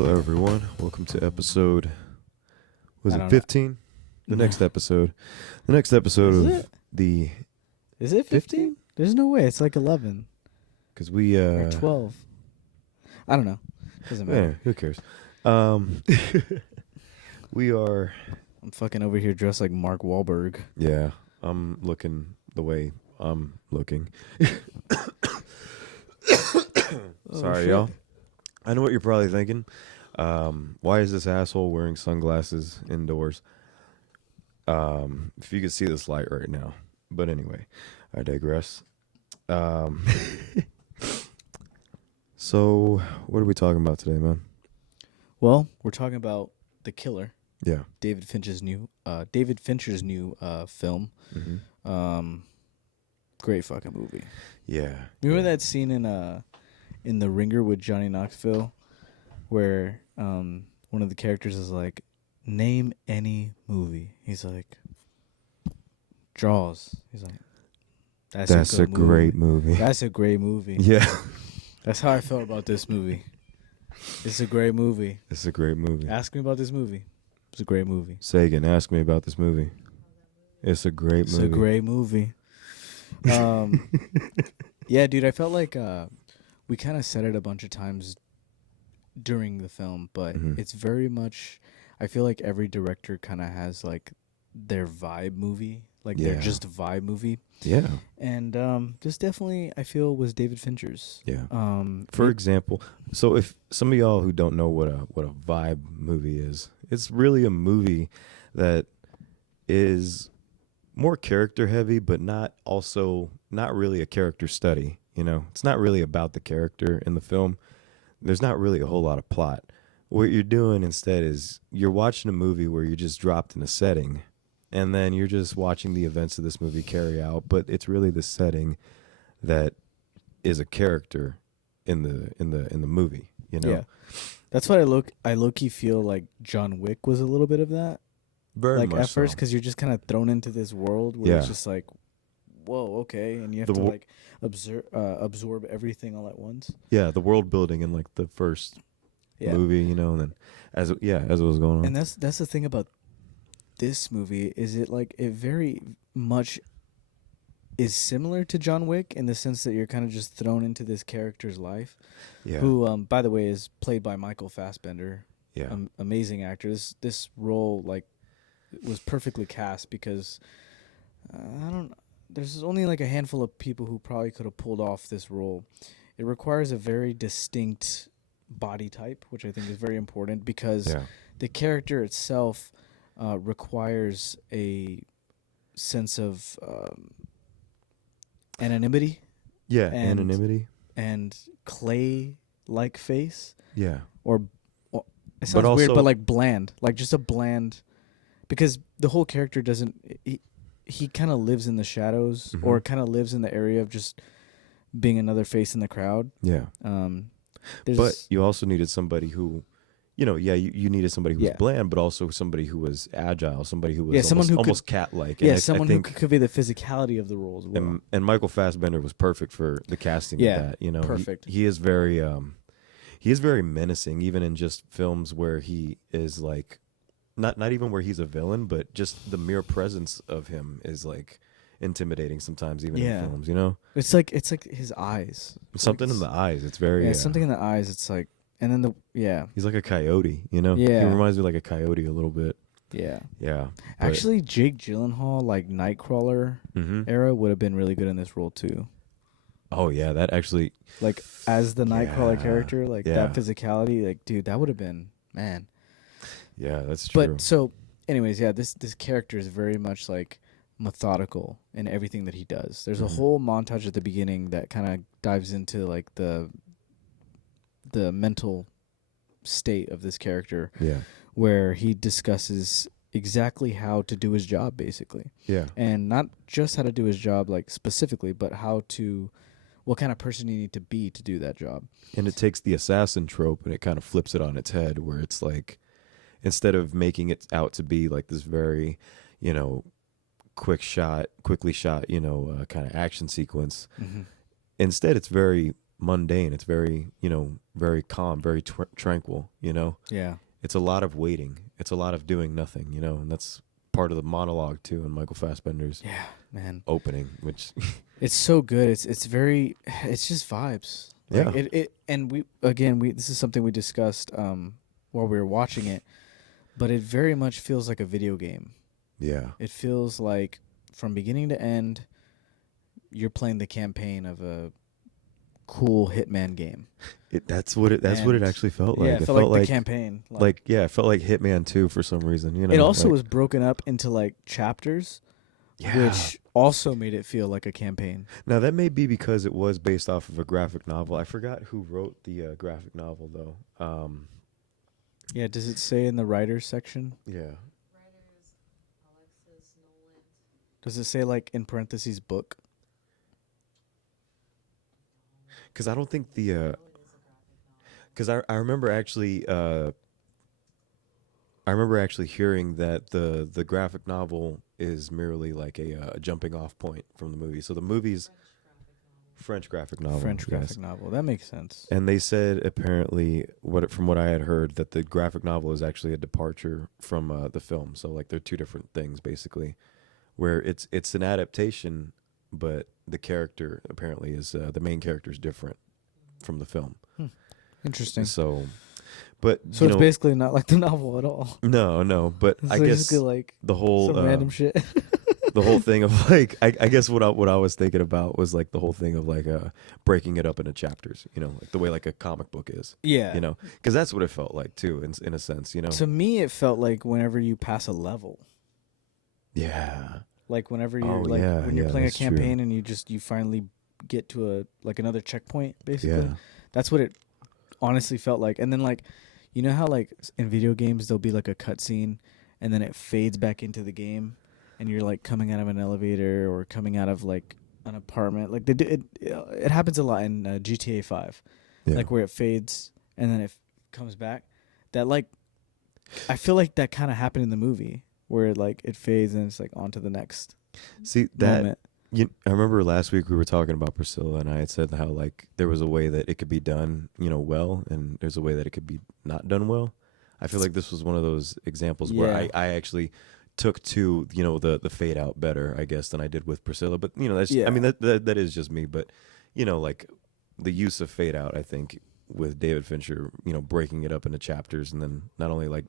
Hello, everyone. Welcome to episode, was I it don't know. 15? The next episode. The next episode Is of it? the, Is it 15? There's no way. It's like 11 because we, or 12. I don't know. Doesn't yeah, matter. who cares? We are, I'm fucking over here dressed like Mark Wahlberg. yeah, I'm looking the way I'm looking. Sorry, shit. y'all. I know what you're probably thinking. Why is this asshole wearing sunglasses indoors? If you could see this light right now. But anyway, I digress. So, what are we talking about today, man? Well, we're talking about The Killer, Yeah. David Fincher's new film. Mm-hmm. Great fucking movie. Yeah. Remember that scene in The Ringer with Johnny Knoxville where one of the characters is like, name any movie. He's like, Jaws. He's like, that's a great movie. That's a great movie. Yeah. That's how I felt about this movie. It's a great movie. It's a great movie. Ask me about this movie. It's a great movie. Sagan, ask me about this movie. It's a great It's movie. a great movie. Yeah, dude, I felt like we kind of said it a bunch of times during the film, but it's very much, I feel like every director kind of has like their vibe movie, like their just vibe movie. Yeah. And this definitely, I feel, was David Fincher's. Yeah. For example, so if some of y'all who don't know what a vibe movie is, it's really a movie that is more character heavy, but not really a character study. You know, it's not really about the character in the film. There's not really a whole lot of plot. What you're doing instead is you're watching a movie where you're just dropped in a setting, and then you're just watching the events of this movie carry out. But it's really the setting that is a character in the movie. You know, Yeah, that's what I low-key feel like John Wick was a little bit of that. very like much at first, so. because you're just kind of thrown into this world where it's just like, whoa, okay, and you have to like absorb everything all at once. Yeah, the world building in like the first movie, you know, and then as it was going on. And that's the thing about this movie, is it like it very much is similar to John Wick in the sense that you're kind of just thrown into this character's life, who by the way is played by Michael Fassbender. Yeah, amazing actor. This role like was perfectly cast because there's only like a handful of people who probably could have pulled off this role. It requires a very distinct body type, which I think is very important because the character itself requires a sense of anonymity. Yeah, anonymity and clay-like face. Yeah, or it sounds weird, but like bland, like just a bland, because the whole character doesn't. He kind of lives in the shadows, or kind of lives in the area of just being another face in the crowd. Yeah. But you also needed somebody who, you know, you needed somebody who was bland, but also somebody who was agile, somebody who was almost cat-like. Yeah, someone who could convey the physicality of the role as well. And Michael Fassbender was perfect for the casting of that. You know, perfect. He is very menacing, even in just films where he is like, not even where he's a villain, but just the mere presence of him is like intimidating sometimes, even in films. You know, it's like his eyes. Something in the eyes. It's very something in the eyes. It's like, and then he's like a coyote. You know, yeah, he reminds me like a coyote a little bit. Yeah, yeah. Actually, Jake Gyllenhaal, like Nightcrawler era, would have been really good in this role too. Oh yeah, that actually, like as the Nightcrawler character, like that physicality, like dude, that would have been, man. Yeah, that's true. But so, anyways, this character is very much like methodical in everything that he does. There's a whole montage at the beginning that kind of dives into like the mental state of this character. Yeah. Where he discusses exactly how to do his job, basically. Yeah. And not just how to do his job, like specifically, but what kind of person you need to be to do that job. And it takes the assassin trope and it kind of flips it on its head, where it's like, instead of making it out to be like this very, you know, quickly shot, you know, kind of action sequence, instead it's very mundane. It's very, very calm, very tranquil, Yeah. It's a lot of waiting. It's a lot of doing nothing, and that's part of the monologue too in Michael Fassbender's Yeah, man. opening, which It's so good. It's just vibes. Like yeah. it and we this is something we discussed while we were watching it, but it very much feels like a video game. Yeah. It feels like from beginning to end you're playing the campaign of a cool Hitman game. That's what it actually felt like. Yeah, it felt like the campaign. It felt like Hitman 2 for some reason, It also was broken up into like chapters, which also made it feel like a campaign. Now that may be because it was based off of a graphic novel. I forgot who wrote the graphic novel though. Yeah, does it say in the writers section? Yeah. Writers, Alexis Nolan. Does it say like in parentheses book? Because I don't think because I remember actually hearing that the graphic novel is merely like a jumping off point from the movie. So the movie's French graphic novel. French graphic novel. That makes sense. And they said apparently from what I had heard that the graphic novel is actually a departure from the film. So like they're two different things basically, where it's an adaptation, but the character apparently is the main character is different from the film. Interesting. So it's basically not like the novel at all. No, but It's I guess basically like the whole some random shit. the whole thing of like I guess what I was thinking about was like the whole thing of like breaking it up into chapters, like the way like a comic book is. Yeah. Because that's what it felt like too, in a sense, To me, it felt like whenever you pass a level. Yeah. Like whenever you're when you're playing a campaign and you finally get to another checkpoint, basically. Yeah. That's what it honestly felt like. And then like, you know how like in video games there'll be like a cutscene and then it fades back into the game and you're like coming out of an elevator or coming out of like an apartment. Like it happens a lot in GTA 5. Yeah. Like where it fades and then it comes back. That like I feel like that kind of happened in the movie where like it fades and it's like on to the next. See that moment. I remember last week we were talking about Priscilla and I had said how like there was a way that it could be done, well, and there's a way that it could be not done well. I feel like this was one of those examples where I actually took to, the fade out better, I guess, than I did with Priscilla. But that's I mean that is just me. But like the use of fade out, I think with David Fincher, breaking it up into chapters and then not only like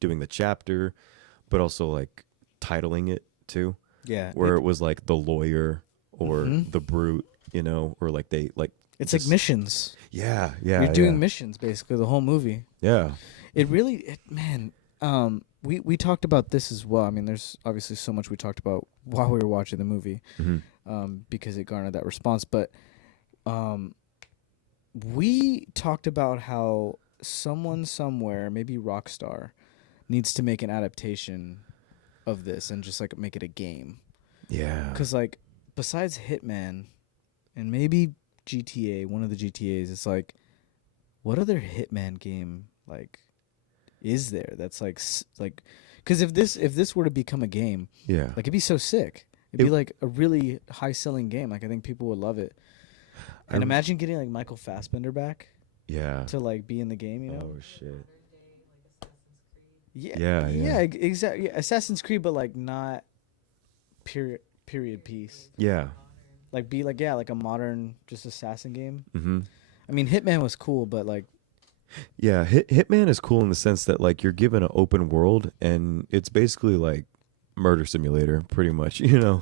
doing the chapter, but also like titling it too. Yeah. Where it was like the lawyer or the brute, or like they like it's like missions. Yeah. You're doing missions basically the whole movie. Yeah. It really we talked about this as well. I mean, there's obviously so much we talked about while we were watching the movie, because it garnered that response. But we talked about how someone somewhere, maybe Rockstar, needs to make an adaptation of this and just like make it a game. Yeah. Because like besides Hitman and maybe GTA, one of the GTAs, it's like, what other Hitman game like is there that's like because if this were to become a game, like it'd be so sick. It'd be like a really high selling game. Like I think people would love it. And imagine getting like Michael Fassbender back. Yeah. To like be in the game, Oh shit. Yeah, exactly. Yeah, Assassin's Creed, but like not period piece. Yeah. Like be like like a modern just assassin game. Mm-hmm. I mean, Hitman was cool, but like. Yeah, Hitman is cool in the sense that like you're given an open world and it's basically like murder simulator, pretty much, Yeah.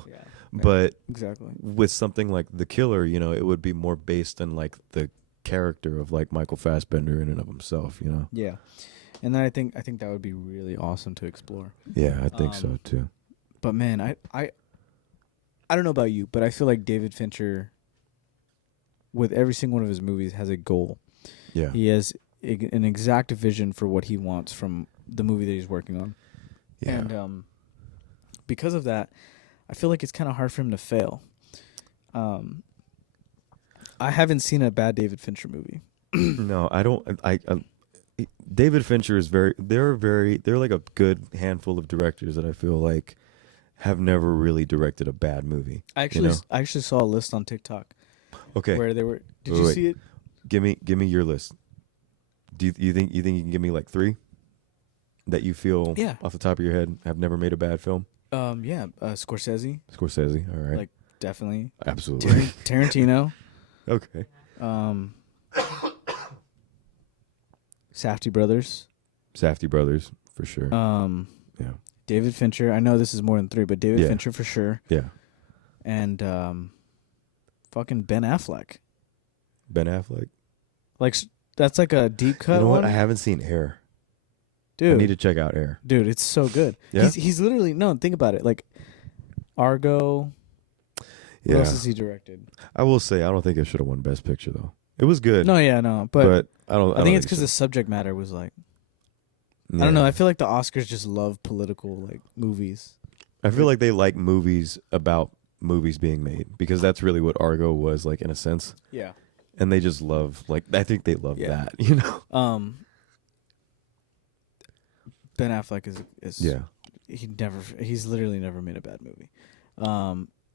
But exactly with something like The Killer, it would be more based on like the character of like Michael Fassbender in and of himself, Yeah. And then I think that would be really awesome to explore. Yeah, I think so too. But man, I don't know about you, but I feel like David Fincher, with every single one of his movies, has a goal. Yeah. He has an exact vision for what he wants from the movie that he's working on. Yeah. And because of that, I feel like it's kind of hard for him to fail. I haven't seen a bad David Fincher movie. No, I don't. David Fincher is they're like a good handful of directors that I feel like have never really directed a bad movie. I actually saw a list on TikTok Okay. Where they were. Did Wait, you wait. see it? Give me your list. Do you think you can give me like 3 that you feel Yeah. off the top of your head have never made a bad film? Yeah. Scorsese, Scorsese, all right. like definitely. Absolutely. Tarantino. Okay. Safdie brothers. Safdie brothers for sure. Yeah. David Fincher. I know this is more than 3, but David Fincher for sure. Yeah. And fucking Ben Affleck. Ben Affleck. Like that's like a deep cut. You know what? one. I haven't seen Air. Dude, I need to check out Air. dude, it's so good. Yeah? He's literally think about it. Like Argo. Yeah. What else has he directed? I will say I don't think it should have won Best Picture though. It was good. No, but I think it's because the subject matter was like I don't know. I feel like the Oscars just love political like movies. I feel like they like movies about movies being made because that's really what Argo was like in a sense. Yeah. And they just love I think they love Yeah. that, you know. Ben Affleck is Yeah. He's literally never made a bad movie.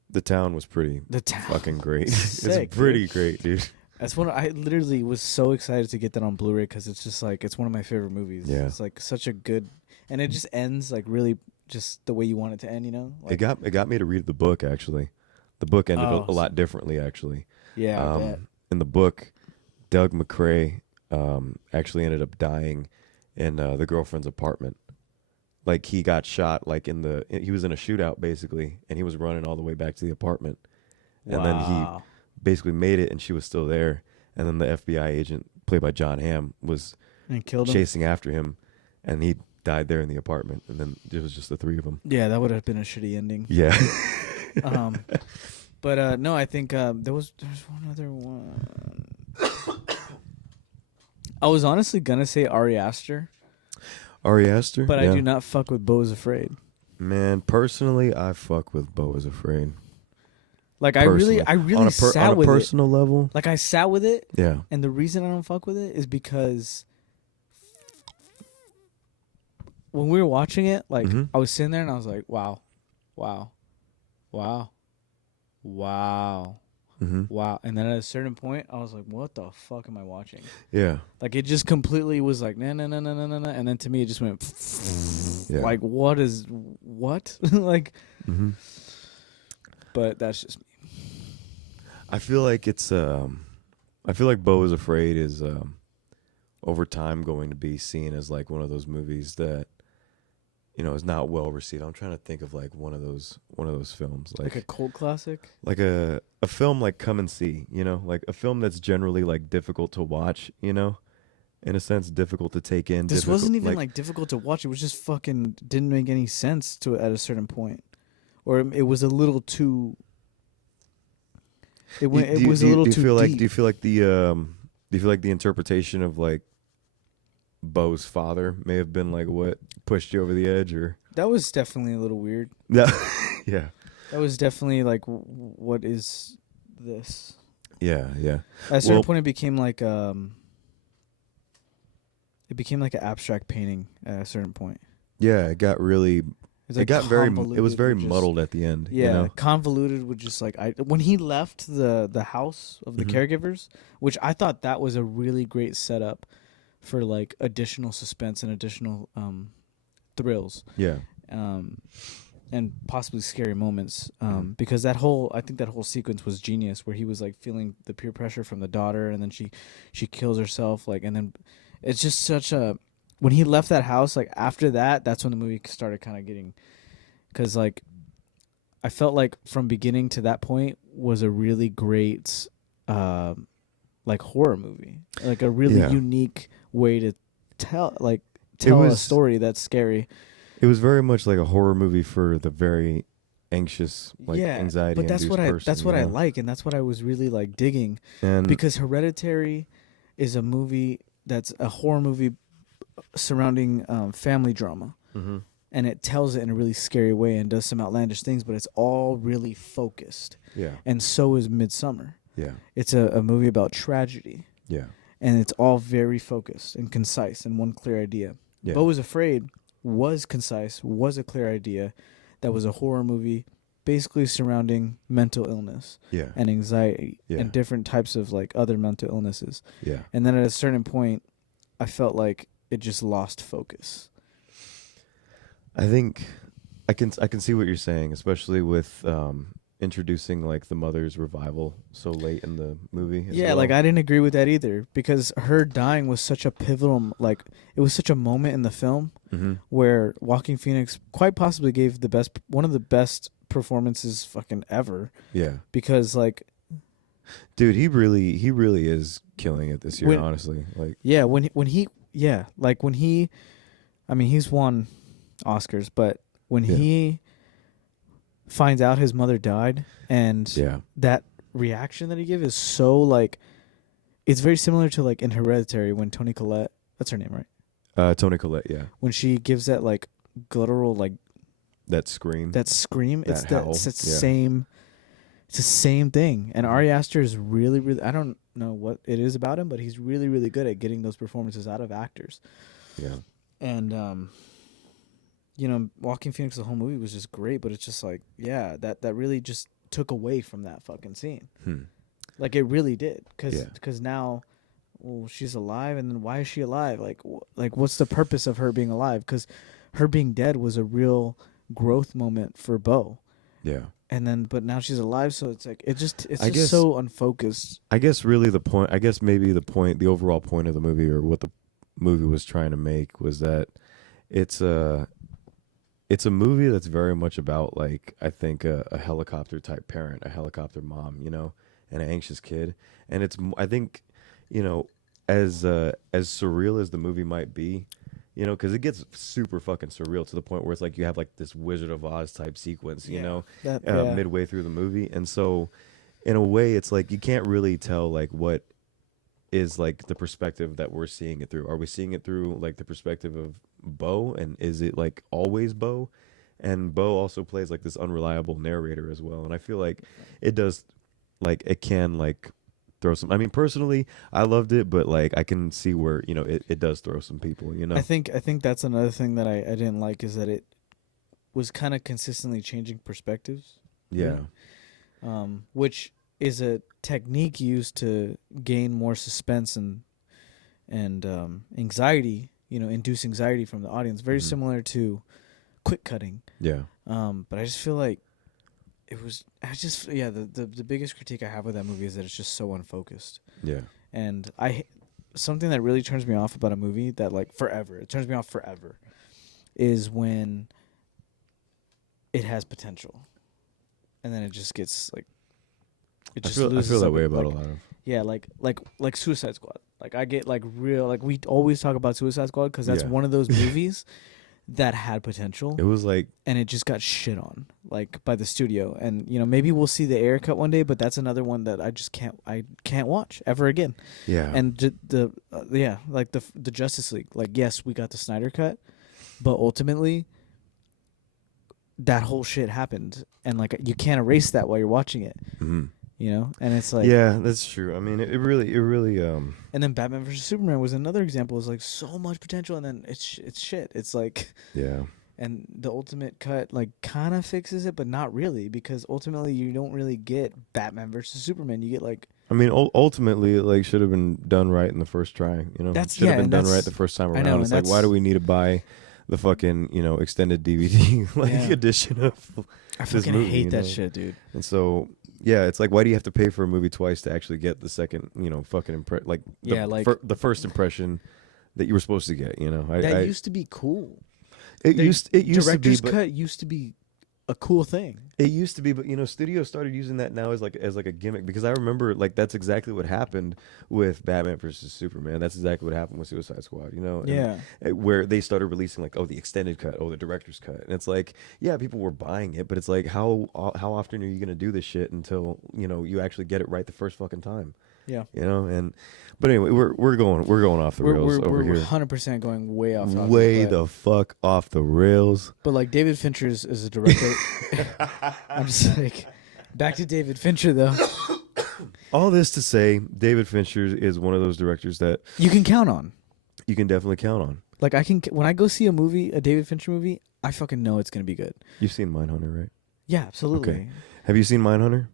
The Town was pretty The Town fucking great. sick, It's pretty dude. great, dude. That's one. I literally was so excited to get that on Blu-ray because it's just like it's one of my favorite movies. Yeah. It's like such a good, and it just ends like really just the way you want it to end. You know. Like, It got me to read the book actually. The book ended Oh, a lot differently actually. Yeah. I bet. In the book, Doug McCrae actually ended up dying in the girlfriend's apartment. Like he got shot he was in a shootout basically, and he was running all the way back to the apartment. And then he Wow. basically made it and she was still there. And then the FBI agent, played by John Hamm, was And killed him. chasing after him, and he died there in the apartment. And then it was just the 3 of them. Yeah, that would have been a shitty ending. Yeah. But no, I think there's one other one. I was honestly gonna say Ari Aster, Ari Aster. but yeah. I do not fuck with Beau is Afraid. Man, personally, I fuck with Beau is Afraid. Like I Personally. really sat on a with it. personal level. Like I sat with it, Yeah. and the reason I don't fuck with it is because when we were watching it, like Mhm. I was sitting there and I was like, wow, wow, wow, wow, Mm-hmm. wow. And then at a certain point, I was like, what the fuck am I watching? Yeah. Like it just completely was like, nah, nah, nah, nah, nah, nah, nah. And then to me, it just went Yeah. like, what? Like, Mm-hmm. but that's just me. I feel like it's I feel like Beau is Afraid is over time going to be seen as like one of those movies that is not well received. I'm trying to think of like one of those films Like a cult classic. like a film like Come and See, like a film that's generally like difficult to watch, in a sense difficult to take in. This wasn't even like like difficult to watch. It was just fucking didn't make any sense to it at a certain point, or it was a little too. It went. It was a little too deep. Do you feel like the interpretation of like Beau's father may have been like what pushed you over the edge, or That was definitely a little weird. yeah, yeah, That was definitely like, what is this? yeah. At a certain point, it became like an abstract painting. At a certain point, Yeah, it got really. It's It like got very. It convoluted was very with just- muddled at the end. Yeah, convoluted with just like when he left the house of the Mhm. caregivers, which I thought that was a really great setup for like additional suspense and additional thrills. Yeah. And possibly scary moments, because I think that whole sequence was genius, where he was like feeling the peer pressure from the daughter, and then she kills herself, like, and then it's just such a. When he left that house, like after that, that's when the movie started kind of getting, because like, I felt like from beginning to that point was a really great, like horror movie, like a really unique way to tell a story that's scary. It was very much like a horror movie for the very anxious, like anxiety. But that's what I like, and that's what I was really like digging. And Because Hereditary is a movie that's a horror movie surrounding family drama, Mhm. and it tells it in a really scary way and does some outlandish things, but it's all really focused. Yeah. And so is Midsummer. Yeah. It's a movie about tragedy, Yeah. and it's all very focused and concise and one clear idea. Yeah. Beau is Afraid was concise, was a clear idea, that was a horror movie basically surrounding mental illness Yeah. and anxiety Yeah. and different types of like other mental illnesses. Yeah. And then at a certain point, I felt like it just lost focus. I think I can see what you're saying, especially with introducing like the mother's revival so late in the movie. Yeah, like I didn't agree with that either because her dying was such a pivotal, like it was such a moment in the film where Joaquin Phoenix quite possibly gave one of the best performances fucking ever. Yeah. Because like, dude, he really is killing it this year. Honestly, like yeah, I mean, he's won Oscars, but when he finds out his mother died and that reaction that he gives is so like, it's very similar to like in Hereditary when Toni Collette, that's her name, right? Toni Collette, yeah. When she gives that like guttural like that scream, it's howl. It's the same. It's the same thing. And Ari Aster is really, really, I don't know what it is about him, but he's really, really good at getting those performances out of actors. Yeah. And you know, Joaquin Phoenix, the whole movie was just great, but it's just like, yeah, that really just took away from that fucking scene. Like it really did, because now, well, she's alive, and then why is she alive? Like what's the purpose of her being alive? Because her being dead was a real growth moment for Bo. Yeah. And then, but now she's alive, so it's like it's just so unfocused. I guess really the point. I guess maybe the overall point of the movie, or what the movie was trying to make, was that it's a movie that's very much about like I think a helicopter type parent, a helicopter mom, you know, and an anxious kid. And it's I think, you know, as surreal as the movie might be, you know, because it gets super fucking surreal to the point where it's like you have like this Wizard of Oz type sequence, you know, midway through the movie. And so in a way, it's like you can't really tell like what is like the perspective that we're seeing it through. Are we seeing it through like the perspective of Bo, and is it like always Bo? And Bo also plays like this unreliable narrator as well. And I feel like it does, like it can like throw some. I mean, personally, I loved it, but like I can see where, you know, it does throw some people. You know, I think that's another thing that I didn't like, is that it was kind of consistently changing perspectives. Yeah. Which is a technique used to gain more suspense and anxiety. You know, induce anxiety from the audience. Very similar to quick cutting. Yeah. But I just feel like it was. The biggest critique I have with that movie is that it's just so unfocused. Yeah. And something that really turns me off about a movie that like forever, it turns me off forever, is when it has potential, and then it just gets like, it just I loses. feel that way like, about a lot of. Yeah, like Suicide Squad. Like I get like real, like we always talk about Suicide Squad because that's one of those movies that had potential. It was like, and it just got shit on like by the studio. And you know, maybe we'll see the Ayer cut one day, but that's another one that I just can't watch ever again. Yeah. And like the Justice League. Like yes, we got the Snyder cut, but ultimately that whole shit happened, and like you can't erase that while you're watching it. You know, and it's like, yeah, that's true. I mean, it really And then Batman vs Superman was another example. It's like so much potential, and then it's shit. It's like, yeah. And the ultimate cut like kind of fixes it, but not really, because ultimately you don't really get Batman versus Superman. You get like, I mean, ultimately, it like should have been done right in the first try. You know, should have been done right the first time around. I know, it's like, why do we need to buy the fucking, you know, extended DVD edition of I fucking movie, hate that shit, dude. And so. Yeah, it's like, why do you have to pay for a movie twice to actually get the second, you know, fucking the first impression that you were supposed to get, you know? That used to be cool. It used to be. Director's cut used to be a cool thing. It used to be, but you know, studios started using that now as like a gimmick, because I remember like that's exactly what happened with Batman versus Superman. That's exactly what happened with Suicide Squad, you know? Where they started releasing like, the extended cut, the director's cut. And it's like, yeah, people were buying it, but it's like, how often are you going to do this shit until, you know, you actually get it right the first fucking time? Yeah. You know, but anyway, we're going off the rails over here. We're 100% going way off. The fuck off the rails. But like David Fincher is a director. I'm just like, back to David Fincher though. All this to say, David Fincher is one of those directors that you can count on. You can definitely count on. Like when I go see a David Fincher movie, I fucking know it's gonna be good. You've seen Mindhunter, right? Yeah, absolutely. Have you seen Mindhunter?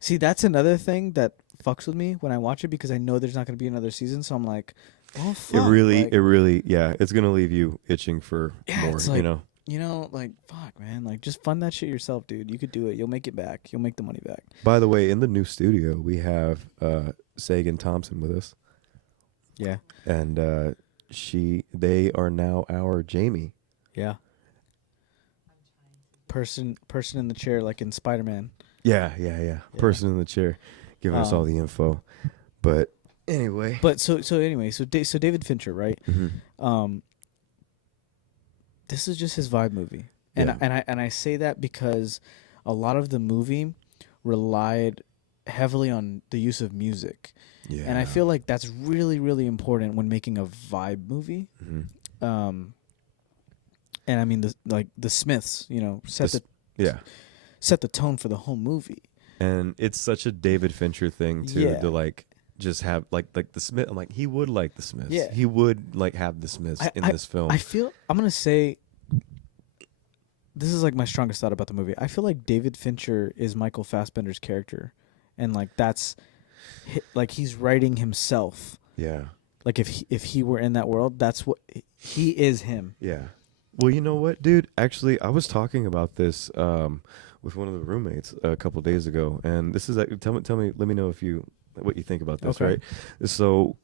See, that's another thing that fucks with me when I watch it because I know there's not going to be another season. So I'm like, oh It fuck, really, like, it really, yeah, it's gonna leave you itching for yeah, more. it's You like, know. like, fuck, man, like, just fund that shit yourself, dude. You could do it. You'll make it back. You'll make the money back. By the way, in the new studio, we have Sagan Thompson with us, Yeah, and they are now our Jamie. yeah. Person in the chair, like in Spider-Man. Yeah. Person in the chair, giving us all the info. But anyway, so David Fincher, right? This is just his vibe movie, and Yeah. I say that because a lot of the movie relied heavily on the use of music, yeah, and I feel like that's really really important when making a vibe movie. And I mean the Smiths, set the tone for the whole movie. And it's such a David Fincher thing too, Yeah. to like just have like the Smith. I'm like, he would like the Smiths. Yeah. He would like have the Smiths in this film. I feel I'm gonna say this is like my strongest thought about the movie. I feel like David Fincher is Michael Fassbender's character, and like that's like he's writing himself. Yeah. Like if he were in that world, that's what he is him. Yeah. Well, you know what, dude? Actually, I was talking about this with one of the roommates a couple days ago, and this is tell me, let me know what you think about this, Okay. right? So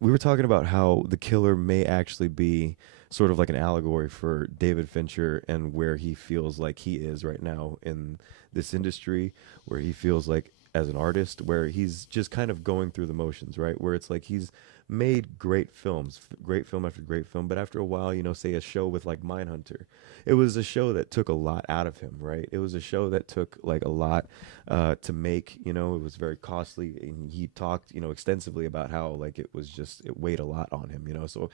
we were talking about how the killer may actually be sort of like an allegory for David Fincher and where he feels like he is right now in this industry, where he feels like as an artist, where he's just kind of going through the motions, right? Where it's like he's made great films, great film after great film, but after a while, say a show with like Mindhunter, it was a show that took a lot out of him, right? It was a show that took like a lot to make, it was very costly, and he talked, extensively about how like it weighed a lot on him, so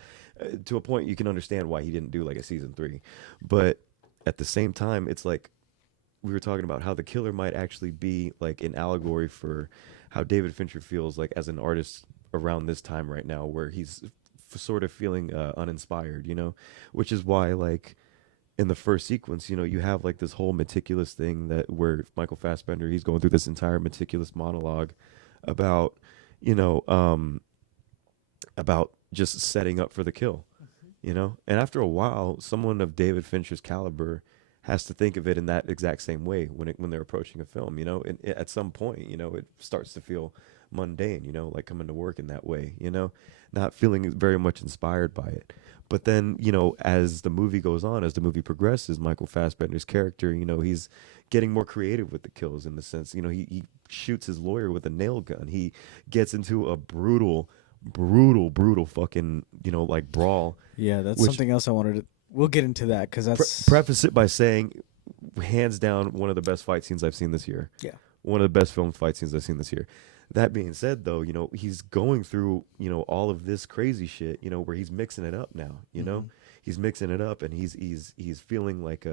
to a point you can understand why he didn't do like a season 3, but at the same time, it's like we were talking about how the killer might actually be like an allegory for how David Fincher feels like as an artist around this time right now, where he's sort of feeling uninspired, which is why like in the first sequence, you have like this whole meticulous thing that where Michael Fassbender, he's going through this entire meticulous monologue about, about just setting up for the kill, and after a while, someone of David Fincher's caliber has to think of it in that exact same way when they're approaching a film, and at some point, it starts to feel mundane, like coming to work in that way, not feeling very much inspired by it. But then, as the movie goes on, as the movie progresses, Michael Fassbender's character, he's getting more creative with the kills in the sense, he shoots his lawyer with a nail gun. He gets into a brutal fucking, like brawl. Yeah, that's something else I wanted to. We'll get into that because that's preface it by saying, hands down, one of the best fight scenes I've seen this year. Yeah, one of the best film fight scenes I've seen this year. That being said, though, he's going through, all of this crazy shit, where he's mixing it up now, he's mixing it up, and he's feeling like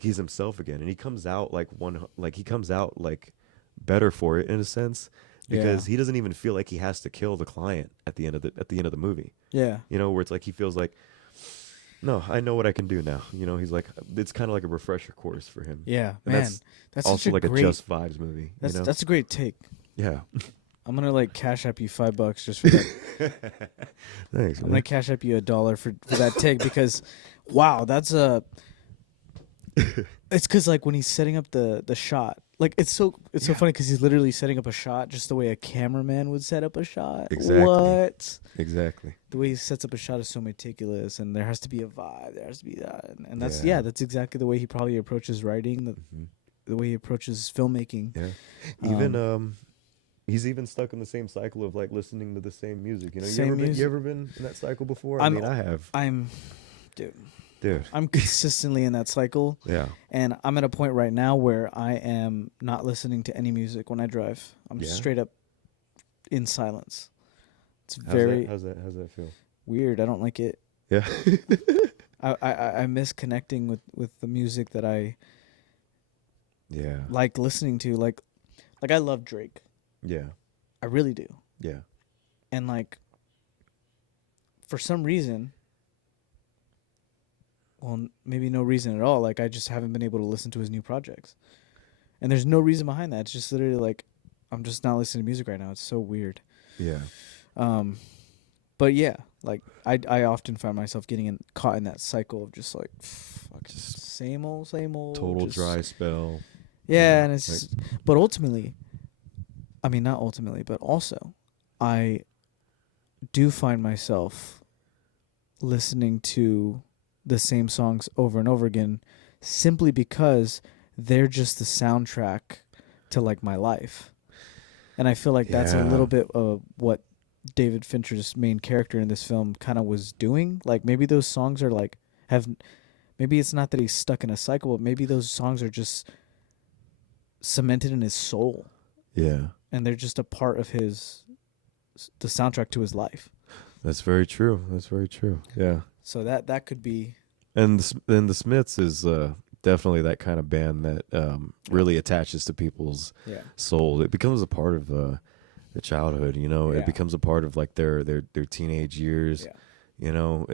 he's himself again, and he comes out like better for it in a sense, because he doesn't even feel like he has to kill the client at the end of the movie. Yeah, where it's like he feels like, no, I know what I can do now. He's like, it's kind of like a refresher course for him. Yeah, and man, that's also like great, a Just Vibes movie. That's a great take. Yeah. I'm gonna like cash up you $5 just for that. Thanks. I'm Man. gonna cash up you $1 for that take because, wow, that's a. It's because like when he's setting up the shot, like it's so funny because he's literally setting up a shot just the way a cameraman would set up a shot. Exactly. What? Exactly. The way he sets up a shot is so meticulous, and there has to be a vibe. There has to be that, and that's that's exactly the way he probably approaches writing, the way he approaches filmmaking. Yeah. Even he's even stuck in the same cycle of like listening to the same music. You ever been in that cycle before? I mean, I have. Dude, I'm consistently in that cycle. Yeah. And I'm at a point right now where I am not listening to any music when I drive. I'm straight up in silence. It's very how's that feel? weird. I don't like it. Yeah. I miss connecting with the music that I like listening to. Like I love Drake. Yeah. I really do. Yeah. And like for some reason well, maybe no reason at all. Like I just haven't been able to listen to his new projects, and there's no reason behind that. It's just literally like I'm just not listening to music right now. It's so weird. Yeah. But yeah, like I often find myself caught in that cycle of just like fucking Just same old, Total just, dry spell. Yeah, and it's but ultimately, I mean not ultimately, but also, I do find myself listening to the same songs over and over again, simply because they're just the soundtrack to like my life, and I feel like that's a little bit of what David Fincher's main character in this film kind of was doing. Like maybe those songs are like maybe it's not that he's stuck in a cycle, but maybe those songs are just cemented in his soul. Yeah. And they're just a part of the soundtrack to his life. That's very true. Yeah. So that could be. And the Smiths is definitely that kind of band that really attaches to people's soul. It becomes a part of their childhood, you know. It becomes a part of like their teenage years, you know.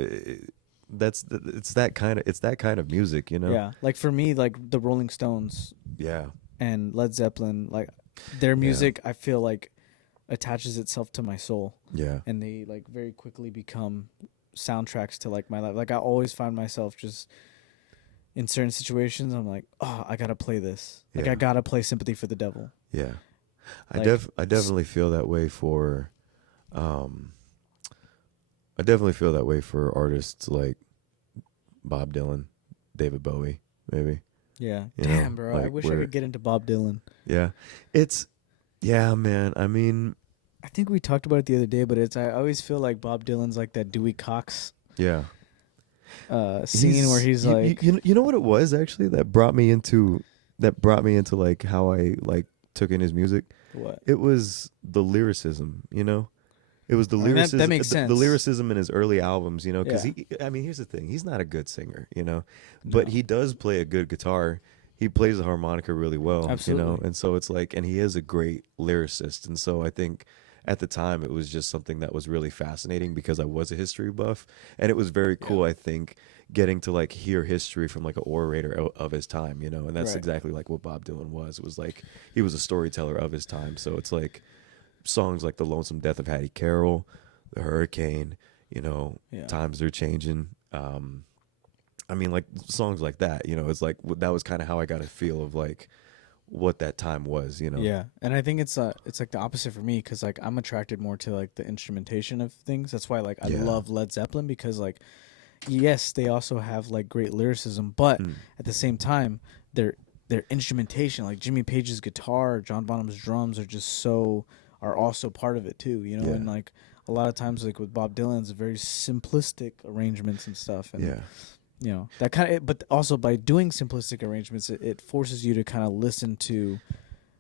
It's that kind of music, you know. Yeah, like for me, like the Rolling Stones, and Led Zeppelin, like their music, I feel like attaches itself to my soul. Yeah, and they like very quickly become soundtracks to like my life. Like I always find myself just in certain situations, I'm like, oh, I gotta play this. Like I gotta play Sympathy for the Devil. Yeah. Like, I definitely feel that way for I definitely feel that way for artists like Bob Dylan, David Bowie, maybe. Yeah. You Damn, know, bro. like I wish I could get into Bob Dylan. Yeah. Man. I mean, I think we talked about it the other day, but I always feel like Bob Dylan's like that Dewey Cox scene where he's like, you know what it was actually that brought me into like how I like took in his music. What? It was the lyricism, you know. It was the lyricism. That makes sense. The lyricism in his early albums, you know, because Yeah. here's the thing: he's not a good singer, you know, but he does play a good guitar. He plays the harmonica really well, Absolutely. you know, and so it's like, and he is a great lyricist, and so I think at the time it was just something that was really fascinating because I was a history buff, and it was very cool. I think getting to like hear history from like an orator of his time, you know, and that's exactly like what Bob Dylan was. It was like he was a storyteller of his time, so it's like songs like The Lonesome Death of Hattie Carroll, The Hurricane, you know, Times Are Changing. I mean, like songs like that, you know, it's like that was kind of how I got a feel of like what that time was, you know. Yeah, and I think it's like the opposite for me because like I'm attracted more to like the instrumentation of things. That's why like I love Led Zeppelin because like yes, they also have like great lyricism, but at the same time their instrumentation, like Jimmy Page's guitar, John Bonham's drums are also part of it too, you know. And like a lot of times like with Bob Dylan, it's very simplistic arrangements and stuff, and you know that kind of, but also by doing simplistic arrangements it forces you to kind of listen to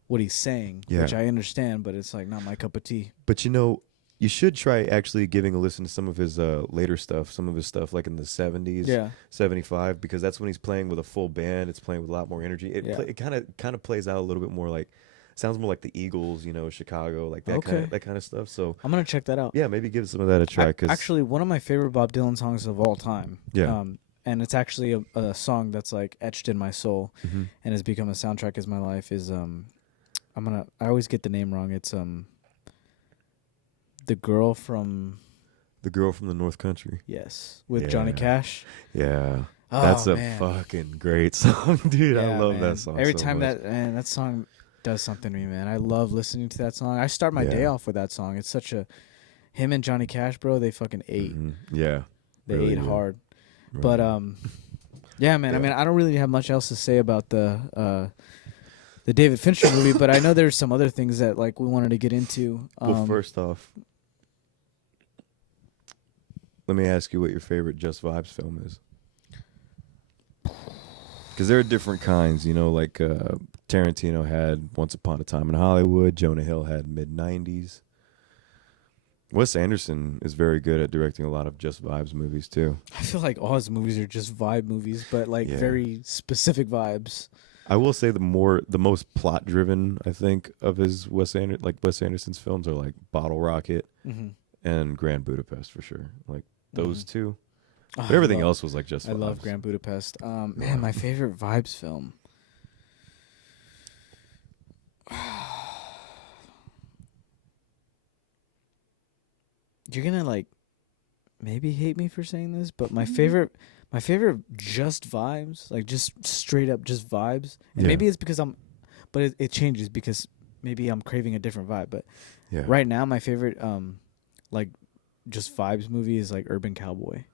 what he's saying, which I understand, but it's like not my cup of tea. But you know, you should try actually giving a listen to some of his later stuff, some of his stuff like in the 70s, 75, because that's when he's playing with a full band. It's playing with a lot more energy. It kind of plays out a little bit more like, sounds more like the Eagles, you know, Chicago, like that kind of stuff. So I'm gonna check that out. Yeah, maybe give some of that a try. Cause actually, one of my favorite Bob Dylan songs of all time. And it's actually a song that's like etched in my soul and has become a soundtrack as my life is I always get the name wrong. It's The Girl from the North Country. Yes, with Johnny Cash. Yeah. Oh, that's a man. fucking great song, dude. I love that song. Every so time much. that song does something to me, man. I love listening to that song. I start my day off with that song. It's such a him and Johnny Cash, bro. They fucking ate. Yeah, they really ate good. hard. Right. But yeah, man. I mean, I don't really have much else to say about the David Fincher movie, but I know there's some other things that like we wanted to get into. Well, first off, let me ask you what your favorite Just Vibes film is. Because there are different kinds, you know, like Tarantino had Once Upon a Time in Hollywood. Jonah Hill had mid-90s. Wes Anderson is very good at directing a lot of Just Vibes movies, too. I feel like all his movies are just vibe movies, but like very specific vibes. I will say the most plot-driven, I think, of his Wes Anderson's films are like Bottle Rocket and Grand Budapest, for sure. Like those two. But everything else was like just. I vibes. love Grand Budapest. Man, my favorite vibes film. You're gonna like maybe hate me for saying this, but my favorite just vibes, like just straight up just vibes. And maybe it's because but it changes because maybe I'm craving a different vibe. But right now, my favorite like just vibes movie is like Urban Cowboy.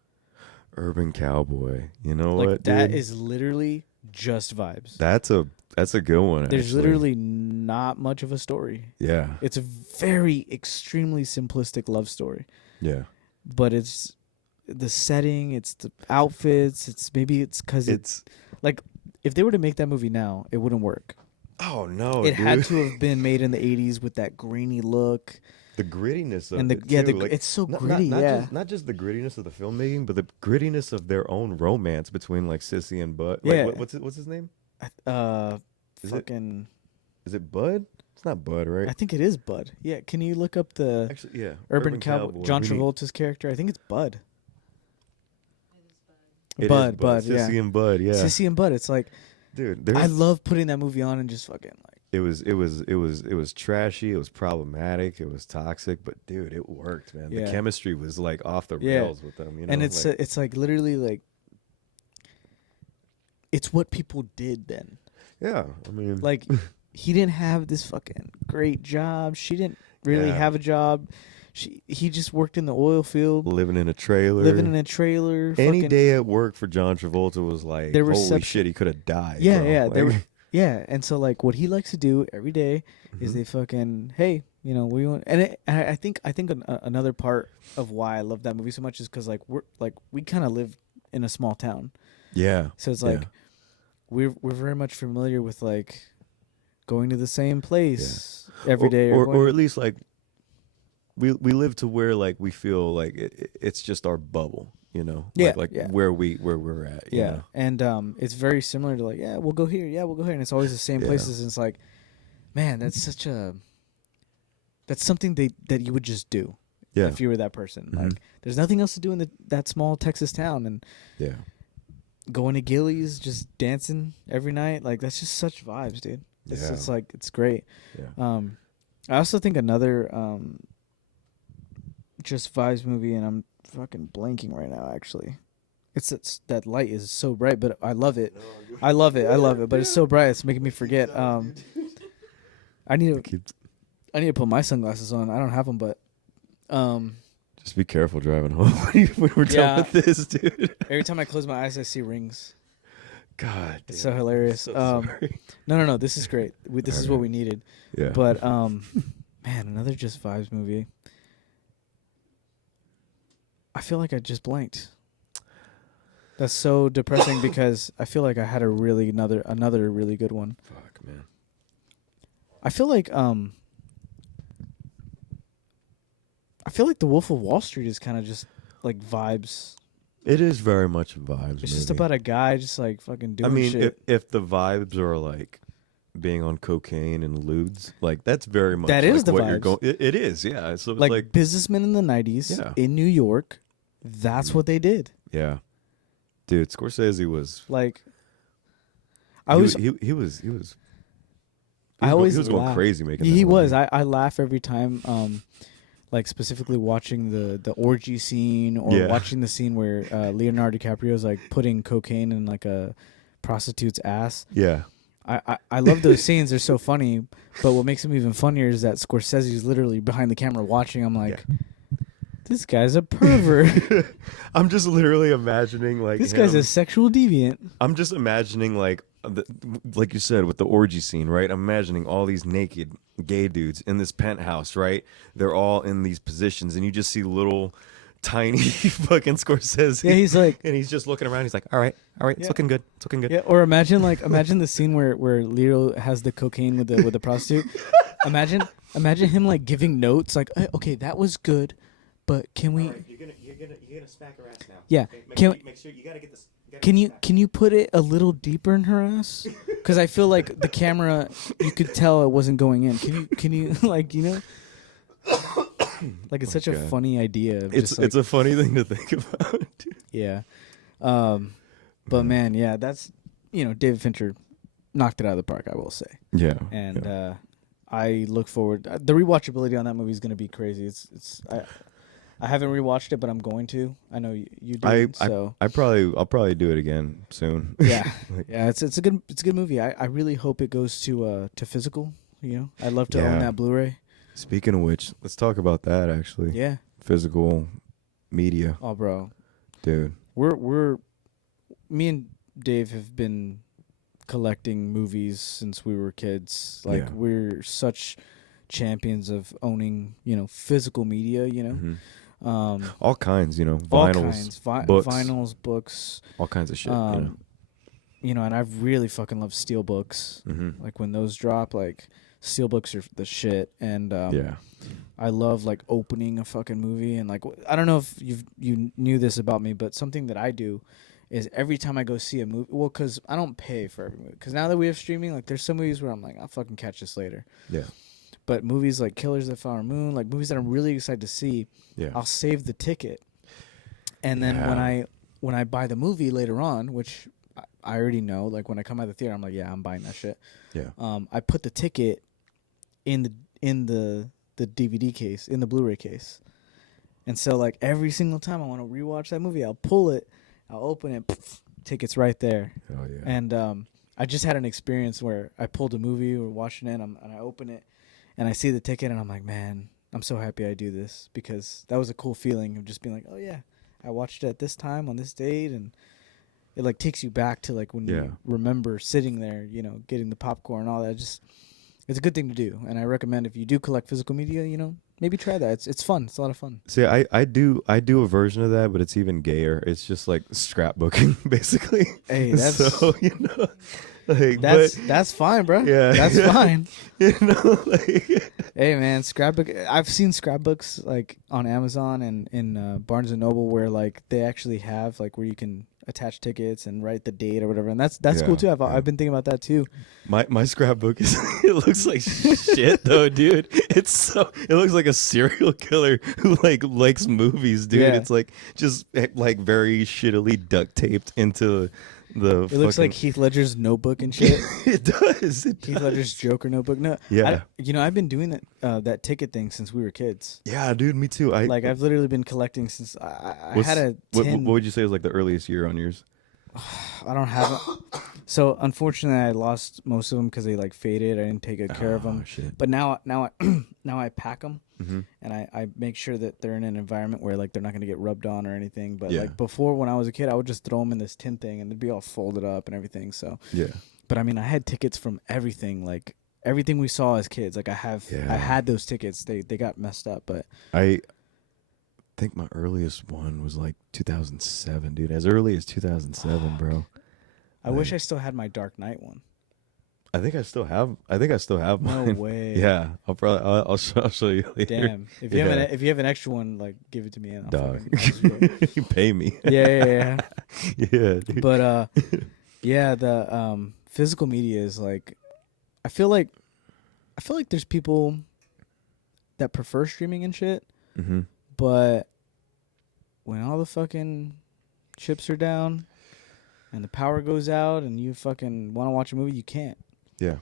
Urban Cowboy. You know like what? That dude? is literally just vibes. That's a good one. There's actually. literally not much of a story. Yeah. It's a very extremely simplistic love story. Yeah. But it's the setting, it's the outfits, it's because it's like if they were to make that movie now, it wouldn't work. Oh no! It had to have been made in the '80s with that grainy look. The grittiness of and it too. Like, it's so gritty. Not just the grittiness of the filmmaking, but the grittiness of their own romance between like Sissy and Bud. Yeah. Like, what's his name? Is it Bud? It's not Bud, right? I think it is Bud. Yeah. Can you look up the Urban Cowboy? John Travolta's character. I think it's Bud. Bud. Yeah. Sissy and Bud. Yeah. Sissy and Bud. It's like, dude, I love putting that movie on and just fucking like. It was trashy. It was problematic. It was toxic. But dude, it worked, man. Yeah. The chemistry was like off the rails with them. You know? And it's like literally like. It's what people did then. Yeah, I mean, like he didn't have this fucking great job. She didn't really have a job. He just worked in the oil field, living in a trailer. Any day at work for John Travolta was like, holy shit, he could have died. Yeah, bro. yeah, yeah. And so like, what he likes to do every day is they fucking, hey, you know, we want. And I think another part of why I love that movie so much is because like we kind of live in a small town. Yeah. So it's like we're very much familiar with like going to the same place every day, or at least like. We live to where like we feel like it's just our bubble, you know, where we're at. You know? And it's very similar to like we'll go here, we'll go here, and it's always the same places. And it's like, man, that's something that you would just do if you were that person. Like, there's nothing else to do in that small Texas town, and going to Gillies, just dancing every night, like that's just such vibes, dude. It's like it's great. Yeah. I also think another just vibes movie, and I'm fucking blanking right now. Actually, it's that light is so bright, but I love it. I love it, but it's so bright, it's making me forget. I need to put my sunglasses on. I don't have them, but just be careful driving home when we're done with this, dude. Every time I close my eyes, I see rings. God, it's so hilarious. So sorry. No, this is great. This is what we needed. Yeah, but man, another just vibes movie. I feel like I just blanked. That's so depressing because I feel like I had another really good one. Fuck, man. I feel like The Wolf of Wall Street is kind of just like vibes. It is very much vibes. It's just about a guy just like fucking doing shit. I mean, if the vibes are like being on cocaine and lewds, like that's very much that like is the what vibes. You're going. It is, yeah. So it's like businessmen in the 90s in New York. That's what they did. Yeah, dude. Scorsese was like, he was going crazy making. He was. I laugh every time. Like specifically watching the orgy scene or watching the scene where Leonardo DiCaprio's like putting cocaine in like a prostitute's ass. Yeah. I love those scenes. They're so funny. But what makes them even funnier is that Scorsese's literally behind the camera watching. I'm like, this guy's a pervert. I'm just literally imagining like this guy's a sexual deviant. I'm just imagining like you said with the orgy scene, right? I'm imagining all these naked gay dudes in this penthouse, right? They're all in these positions, and you just see little tiny fucking Scorsese. Yeah, he's like, and he's just looking around. He's like, all right, it's looking good. It's looking good. Yeah, or imagine the scene where Leo has the cocaine with the prostitute. Imagine him like giving notes, like, okay, that was good, but can we? Right, you're gonna smack her ass now. Yeah, okay, make sure you gotta get this. Can you put it a little deeper in her ass? Because I feel like the camera, you could tell it wasn't going in. Can you like, you know? Like, it's Oh, such a God. funny idea. Of It's just, like, it's a funny thing to think about. Dude. yeah. But Yeah. man, yeah, that's David Fincher knocked it out of the park, I will say. Yeah. And yeah. I look forward. The rewatchability on that movie is going to be crazy. I haven't rewatched it, but I'm going to. I know you did. So I'll probably do it again soon. yeah, Like, yeah, it's a good movie. I really hope it goes to physical. I'd love to own Yeah. that Blu-ray. Speaking of which, let's talk about that actually. Yeah. Physical media, Oh, bro, dude. we're me and Dave have been collecting movies since we were kids. Like, Yeah. we're such champions of owning physical media. Mhm. Um, All kinds, all vinyls, kinds, books, vinyls, books. all kinds of shit. And I really fucking love steel books. Mm-hmm. Like, when those drop, like, steel books are the shit. And Yeah. I love, like, opening a fucking movie. And, like, I don't know if you knew this about me, but something that I do is every time I go see a movie, well, because I don't pay for every movie. Because now that we have streaming, like, there's some movies where I'm like, I'll fucking catch this later. Yeah. But movies like Killers of the Flower Moon, like movies that I'm really excited to see, Yeah. I'll save the ticket. And then Yeah. when I buy the movie later on, which I already know, like, when I come out of the theater, I'm like, yeah, I'm buying that shit. Yeah. I put the ticket in the DVD case, in the Blu-ray case. And so, like, every single time I want to rewatch that movie, I'll pull it, I'll open it, ticket's right there. Oh yeah. And I just had an experience where I pulled a movie or watching it, and I open it, and I see the ticket, and I'm like, man, I'm so happy I do this, because that was a cool feeling of just being like, oh yeah, I watched it at this time on this date, and it, like, takes you back to, like, when you remember sitting there, getting the popcorn and all that. It's a good thing to do, and I recommend, if you do collect physical media, maybe try that. It's fun. It's a lot of fun. See, I do a version of that, but it's even gayer. It's just like scrapbooking, basically. Hey, that's so like that's fine, bro. Yeah, That's fine. like, Hey, man, scrapbook. I've seen scrapbooks, like, on Amazon and in Barnes and Noble, where, like, they actually have, like, where you can attach tickets and write the date or whatever, and that's cool too. I've been thinking about that too. My scrapbook is it looks like shit though, dude. It looks like a serial killer who likes movies, dude. Yeah. It's like just like very shittily duct taped into the. It looks like Heath Ledger's notebook and shit. It does. Heath Ledger's Joker notebook. No, Yeah. I've been doing that ticket thing since we were kids. Yeah, dude. Me too. I've literally been collecting since I had a tin. What would you say is like the earliest year on yours? I don't have it. So unfortunately, I lost most of them because they, like, faded. I didn't take good care of them. Shit. But now I pack them, Mm-hmm. and I make sure that they're in an environment where, like, they're not gonna get rubbed on or anything. But Yeah. like before, when I was a kid, I would just throw them in this tin thing, and they'd be all folded up and everything. So, Yeah. but I mean, I had tickets from everything, like everything we saw as kids. Like, I had those tickets. They got messed up, but I think my earliest one was like 2007, dude. As early as 2007, bro. I wish I still had my Dark Knight one. I think I still have No mine. way. Yeah, I'll show you later. Damn. If you have an extra one, like, give it to me, and I'll Dog. fucking- I'll just do it. You pay me. Yeah. Yeah, dude. But yeah, the physical media is like, I feel like there's people that prefer streaming and shit, Mm-hmm. but when all the fucking chips are down and the power goes out and you fucking want to watch a movie, you can't. Yeah.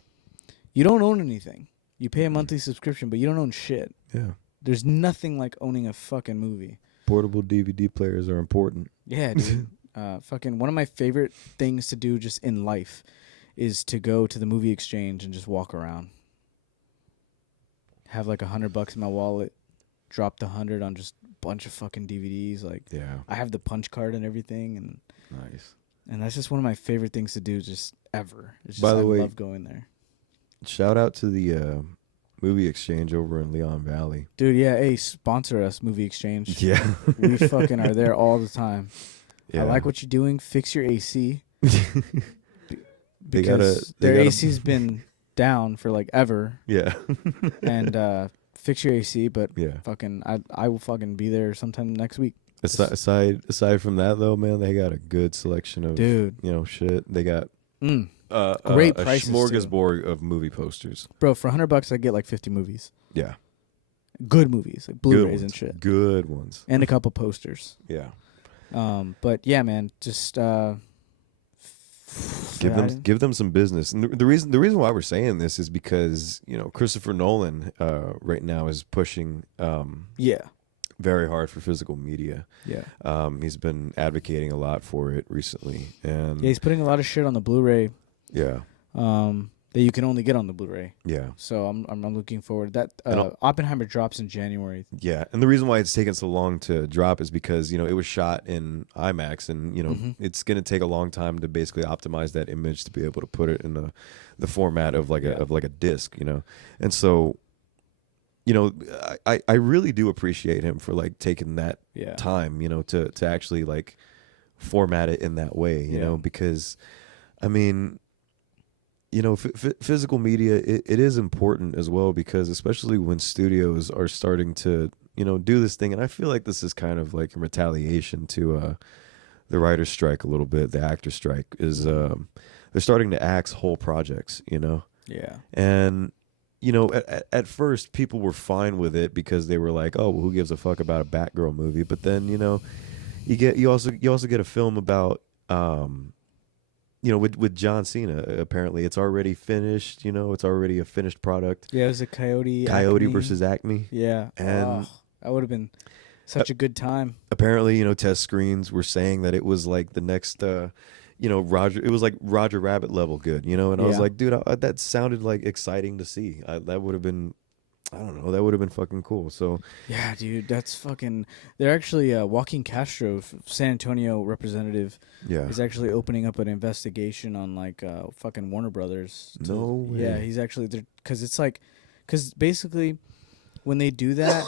You don't own anything. You pay a monthly subscription, but you don't own shit. Yeah. There's nothing like owning a fucking movie. Portable DVD players are important. Yeah, dude. Fucking one of my favorite things to do just in life is to go to the movie exchange and just walk around. Have like $100 in my wallet, drop the 100 on just a bunch of fucking DVDs. Like, Yeah. I have the punch card and everything, and Nice. that's just one of my favorite things to do, just ever. It's just, By the I way, love going there. Shout out to the movie exchange over in Leon Valley. Dude, yeah, hey, sponsor us, Movie Exchange. Yeah. We fucking are there all the time. Yeah. I like what you're doing. Fix your AC. They Because they their gotta- AC's been down for like ever. Yeah. And fix your AC, but Yeah. fucking I will fucking be there sometime next week. Aside from that though, man, they got a good selection of Dude. shit. They got Great a prices, too. smorgasbord of movie posters. Bro, for $100 I get like 50 movies. Yeah. good movies, like Blu-rays and shit, Good ones. and a couple posters. Yeah. But yeah, man, just Give them some business. And the reason why we're saying this is because, you know, Christopher Nolan right now is pushing yeah, very hard for physical media. yeah, He's been advocating a lot for it recently, and yeah. He's putting a lot of shit on the Blu-ray. yeah, that you can only get on the Blu-ray. yeah. So I'm looking forward. That Oppenheimer drops in January. Yeah, and the reason why it's taken so long to drop is because, you know, it was shot in IMAX, and, you know, it's going to take a long time to basically optimize that image to be able to put it in the format of like a disc, you know. And so, you know, I really do appreciate him for like taking that time, you know, to actually like format it in that way, you know, because I mean, you know, physical media, it is important as well, because especially when studios are starting to, you know, do this thing. And I feel like this is kind of like a retaliation to the writer's strike a little bit. The actor strike is they're starting to axe whole projects, you know? Yeah. And, you know, at first people were fine with it because they were like, oh, well, who gives a fuck about a Batgirl movie? But then, you know, you also get a film about, you know, with John Cena, apparently it's already finished. You know, it's already a finished product. Yeah, it was a Coyote versus Acme. Yeah, and that would have been such a good time. Apparently, you know, test screens were saying that it was like the next, you know, it was like Roger Rabbit level good. You know, and I was like, dude, that sounded like exciting to see. That would have been, I don't know, that would have been fucking cool. So yeah, dude, that's fucking. They're actually Joaquin Castro, San Antonio representative, is actually opening up an investigation on like fucking Warner Brothers. No way. Yeah, he's actually there because it's like, because basically, when they do that,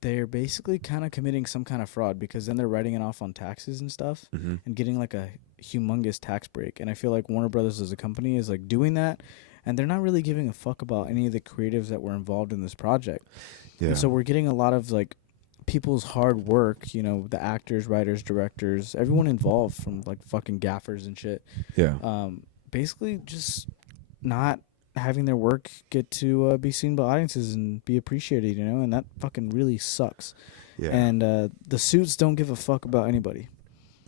they're basically kind of committing some kind of fraud, because then they're writing it off on taxes and stuff and getting like a humongous tax break. And I feel like Warner Brothers as a company is like doing that. And they're not really giving a fuck about any of the creatives that were involved in this project. Yeah. And so we're getting a lot of like people's hard work, you know, the actors, writers, directors, everyone involved, from like fucking gaffers and shit. Yeah. Basically just not having their work get to be seen by audiences and be appreciated, you know, and that fucking really sucks. Yeah. And the suits don't give a fuck about anybody.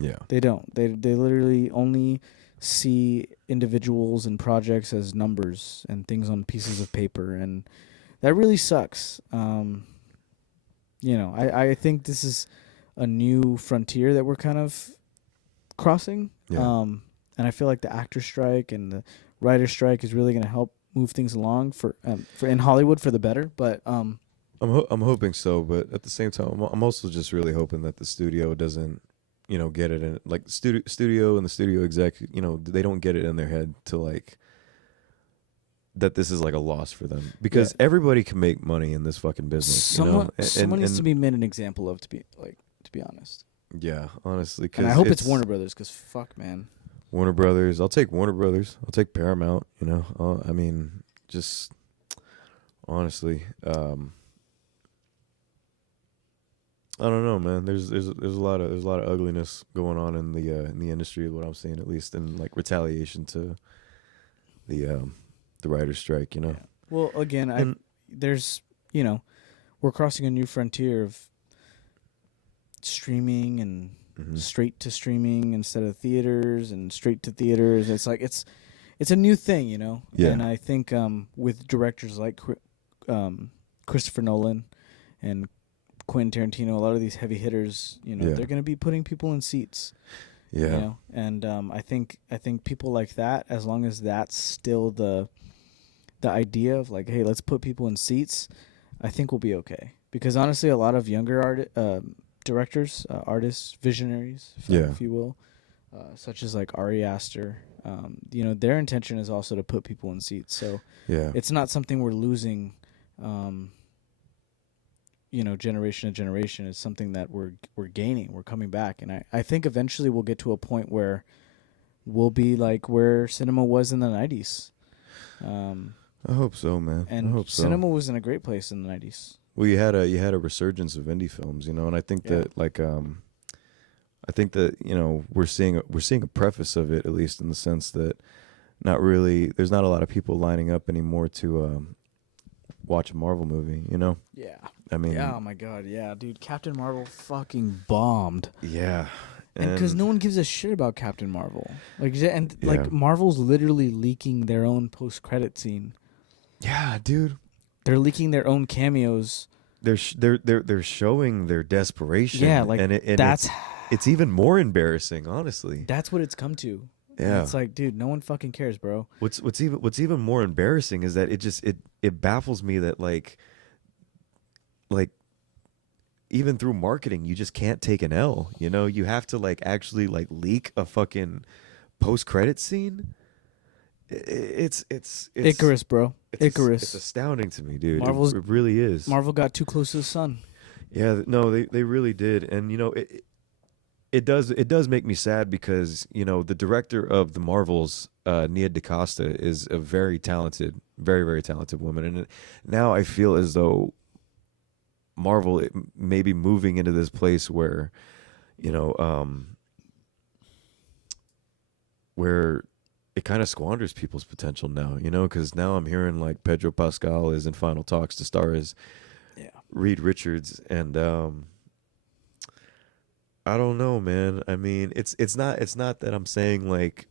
Yeah. They don't. They literally only see individuals and projects as numbers and things on pieces of paper, and that really sucks. You know, I think this is a new frontier that we're kind of crossing. Yeah. And I feel like the actor strike and the writer strike is really going to help move things along for in Hollywood for the better. But I'm hoping so, but at the same time, I'm also just really hoping that the studio doesn't, you know, get it in, like, studio and the studio exec, you know, they don't get it in their head to like that this is like a loss for them, because everybody can make money in this fucking business. Someone needs to be made an example of, to be honest. Yeah, honestly. And I hope it's Warner Brothers, because fuck, man. Warner Brothers. I'll take Warner Brothers. I'll take Paramount. You know, I mean, just honestly. I don't know, man. There's a lot of ugliness going on in the industry, what I'm seeing, at least, in like retaliation to the writer's strike, you know. Yeah. Well, again, there's, you know, we're crossing a new frontier of streaming and straight to streaming instead of theaters, and straight to theaters. It's like it's a new thing, you know. Yeah. And I think with directors like Christopher Nolan and Quentin Tarantino, a lot of these heavy hitters, you know, they're going to be putting people in seats. Yeah. You know? And I think people like that, as long as that's still the idea of like, hey, let's put people in seats, I think we'll be okay. Because honestly, a lot of younger directors, artists, visionaries, if you will, such as like Ari Aster, you know, their intention is also to put people in seats. So it's not something we're losing. You know, generation to generation. Is something that we're gaining. We're coming back, and I think eventually we'll get to a point where we'll be like where cinema was in the 90s. I hope so, man. And I hope cinema was in a great place in the 90s. Well, you had a resurgence of indie films, you know, and I think that like I think that, you know, we're seeing a preface of it, at least in the sense that there's not a lot of people lining up anymore to watch a Marvel movie. You know, Yeah. I mean, Yeah, oh my god, yeah, dude. Captain Marvel fucking bombed. yeah, And because no one gives a shit about Captain Marvel. Yeah. Like Marvel's literally leaking their own post-credit scene. yeah, dude. They're leaking their own cameos. They're showing their desperation. Yeah, like and that's it's even more embarrassing, honestly. that's what it's come to. And Yeah. it's like, dude, no one fucking cares, bro. What's even more embarrassing is that it baffles me that like even through marketing you just can't take an L. You know, you have to like actually like leak a fucking post credit scene. It's Icarus, bro. Icarus. It's astounding to me, dude. Marvel's- It really is. Marvel got too close to the sun. Yeah, no, they really did, and you know it does make me sad because you know the director of the Marvels, Nia DaCosta, is a very talented, very talented woman, and now I feel as though Marvel may be moving into this place where, you know, where it kind of squanders people's potential now, you know, because now I'm hearing like Pedro Pascal is in final talks to star as Reed Richards, and I don't know, man. I mean, it's not that I'm saying like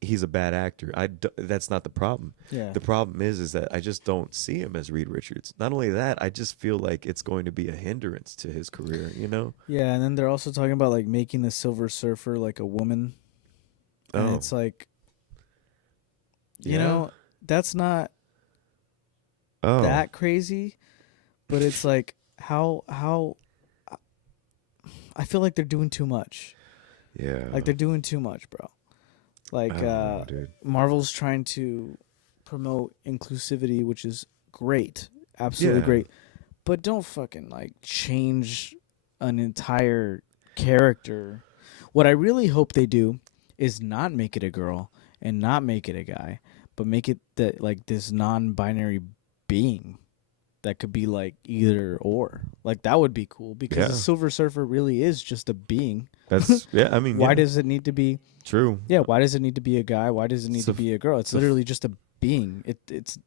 he's a bad actor. That's not the problem. Yeah. The problem is that I just don't see him as Reed Richards. Not only that, I just feel like it's going to be a hindrance to his career, you know? Yeah, and then they're also talking about like making the Silver Surfer like a woman. And it's like, you know, that's not that crazy, but it's like how I feel like they're doing too much. Yeah. Like they're doing too much, bro. Like dude. Marvel's trying to promote inclusivity, which is great. Absolutely great. But don't fucking like change an entire character. What I really hope they do is not make it a girl and not make it a guy, but make it that like this non-binary being that could be like either or. Like that would be cool because the Silver Surfer really is just a being. That's I mean, why does it need to be true? Yeah, why does it need to be a guy? Why does it need to be a girl? It's literally just a being. It's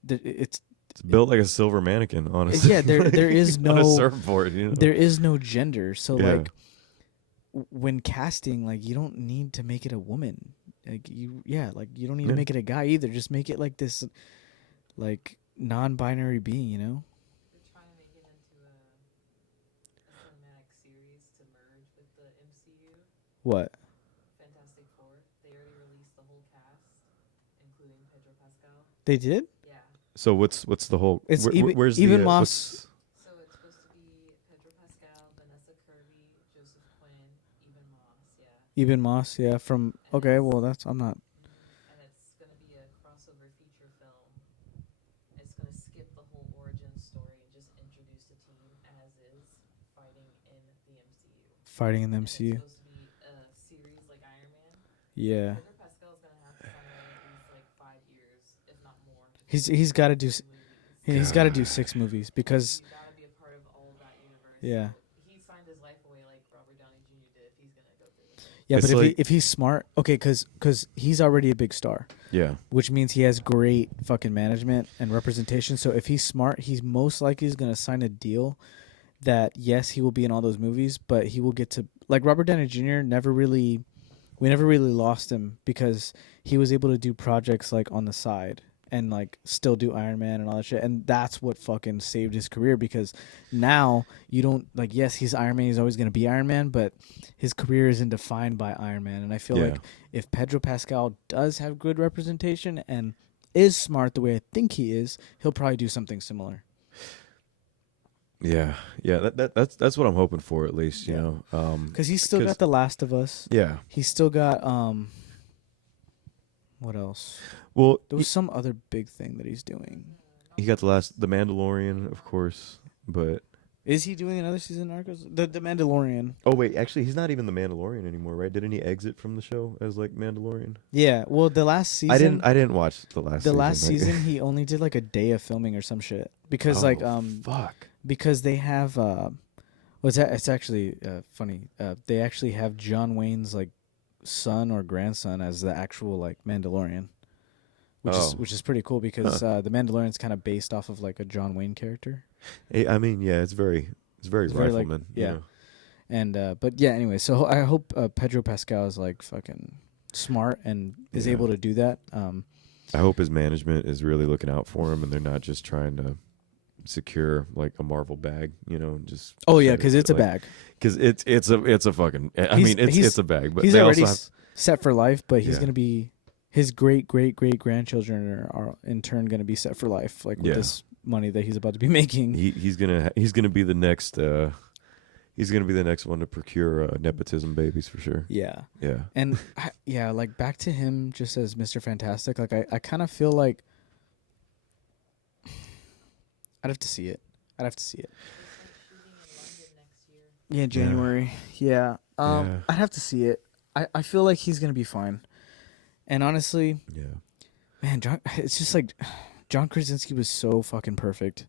built like a silver mannequin, honestly. Yeah, there is no on a surfboard, you know. There is no gender. So like when casting, like you don't need to make it a woman. Like you don't need to make it a guy either. Just make it like this like non-binary being, you know? They're trying to make it into a cinematic series to merge with the MCU. What? Fantastic Four. They already released the whole cast, including Pedro Pascal. They did? Yeah. So what's the whole? It's where's even the Moss. So it's supposed to be Pedro Pascal, Vanessa Kirby, Joseph Quinn, Even Moss. Yeah. Even Moss, yeah. From okay, well that's I'm not. And it's gonna be a crossover feature film. It's gonna skip the whole origin story and just introduce the team as is fighting in the MCU. Fighting in the And MCU. It's supposed to be a series like Iron Man. Yeah. Pedro Pascal's gonna have to sign away at least like 5 years, if not more. He's got to do he's got to do 6 movies because You gotta be a part of all of that universe. yeah. He signed his life away like Robert Downey Jr. did. If he's gonna go through this. Yeah, It's but like- if he's smart, okay, because he's already a big star, Yeah. which means he has great fucking management and representation. So if he's smart, he's most likely is gonna sign a deal that yes, he will be in all those movies, but he will get to like Robert Downey Jr. We never really lost him because he was able to do projects like on the side and like still do Iron Man and all that shit, and that's what fucking saved his career because now you don't like yes, he's Iron Man, he's always gonna be Iron Man, but his career isn't defined by Iron Man, and I feel like if Pedro Pascal does have good representation and is smart the way I think he is, he'll probably do something similar. Yeah. That's what I'm hoping for, at least. You know, Because he's still got The Last of Us. Yeah. He's still got what else? Well, There was some other big thing that he's doing. he got the Mandalorian, of course, but Is he doing another season of Narcos? The Mandalorian. oh wait, actually, he's not even the Mandalorian anymore, right? Didn't he exit from the show as like Mandalorian? Yeah. Well, the last season. I didn't watch the last. The last like- season, he only did like a day of filming or some shit because fuck. because they have it's actually funny. They actually have John Wayne's like son or grandson as the actual like Mandalorian. which is pretty cool because the Mandalorian's kind of based off of like a John Wayne character. I mean, yeah, it's very rifleman. Like, yeah. You know? And but yeah, anyway, so I hope Pedro Pascal is like fucking smart and is able to do that. I hope his management is really looking out for him, and they're not just trying to secure like a Marvel bag, you know, just because it's a bag. Because it's a fucking. I mean, it's a bag, but he's they already also have, set for life. But he's gonna be his great grandchildren are in turn gonna be set for life, like with this money that he's about to be making. He's gonna be the next. He's gonna be the next one to procure nepotism babies for sure. Yeah. Yeah. And like back to him just as Mr. Fantastic. Like I kind of feel like I'd have to see it. Yeah, January. Yeah. I'd have to see it. I feel like he's gonna be fine. And honestly, man, it's just like John Krasinski was so fucking perfect.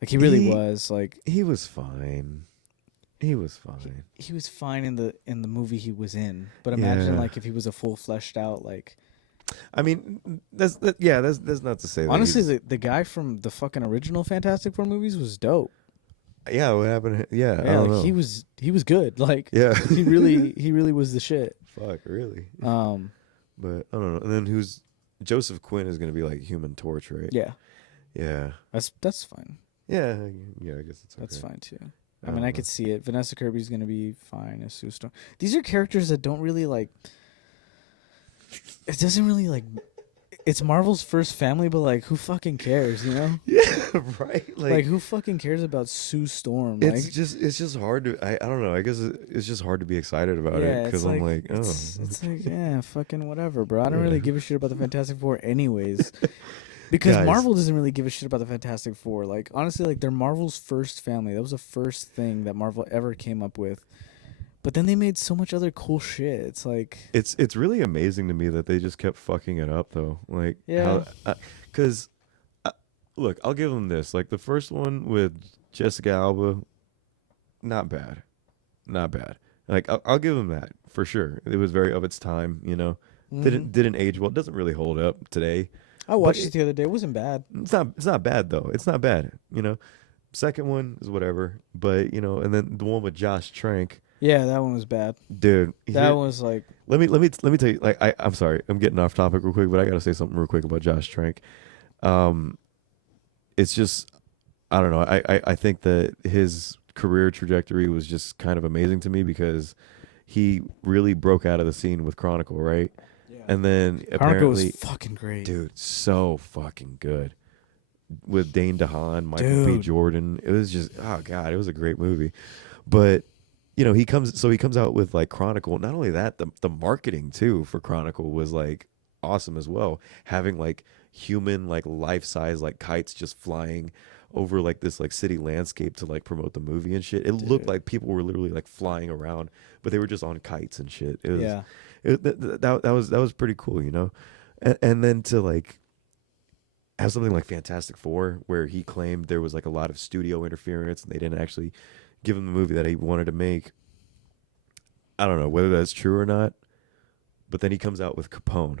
Like he really was. Like he was fine. He was fine. He was fine in the movie he was in. But imagine like if he was a full fleshed out like. I mean, that's not to say. Honestly, the guy from the fucking original Fantastic Four movies was dope. Yeah, what happened? Yeah, I like don't know. he was good. Like he really was the shit. Fuck, really. But I don't know. And then Joseph Quinn is gonna be like Human Torch, right? Yeah. Yeah. That's fine. Yeah, I guess it's okay. That's fine too. I mean, I could see it. Vanessa Kirby's gonna be fine as Sue Storm. These are characters that don't really like. It doesn't really like. It's Marvel's first family, but like, who fucking cares? You know? Yeah, right. Like who fucking cares about Sue Storm? It's just hard to. I don't know. I guess it's just hard to be excited about it because I'm like, oh, it's like fucking whatever, bro. I don't really give a shit about the Fantastic Four, anyways. Because Marvel doesn't really give a shit about the Fantastic Four. Like, honestly, like, they're Marvel's first family. That was the first thing that Marvel ever came up with. But then they made so much other cool shit. It's like... It's really amazing to me that they just kept fucking it up, though. Like, because, look, I'll give them this. Like, the first one with Jessica Alba, not bad. Not bad. Like, I'll give them that, for sure. It was very of its time, you know. Mm-hmm. Didn't age well. It doesn't really hold up today. I watched it the other day. It wasn't bad. It's not bad though. It's not bad. You know, second one is whatever. But you know, and then the one with Josh Trank. Yeah, that one was bad, dude. That one was like. Let me tell you. Like I'm sorry, I'm getting off topic real quick, but I gotta say something real quick about Josh Trank. It's just I don't know. I think that his career trajectory was just kind of amazing to me because he really broke out of the scene with Chronicle, right? And then Chronicle apparently, was fucking great, dude. So fucking good with Dane DeHaan, Michael B. Jordan. It was just god, it was a great movie. But you know, he comes out with like Chronicle. Not only that, the marketing too for Chronicle was like awesome as well. Having like human like life size like kites just flying over like this like city landscape to like promote the movie and shit. It looked like people were literally like flying around, but they were just on kites and shit. It was, that was pretty cool, you know. And then to like have something like Fantastic Four where he claimed there was like a lot of studio interference and they didn't actually give him the movie that he wanted to make. I don't know whether that's true or not, but then he comes out with Capone,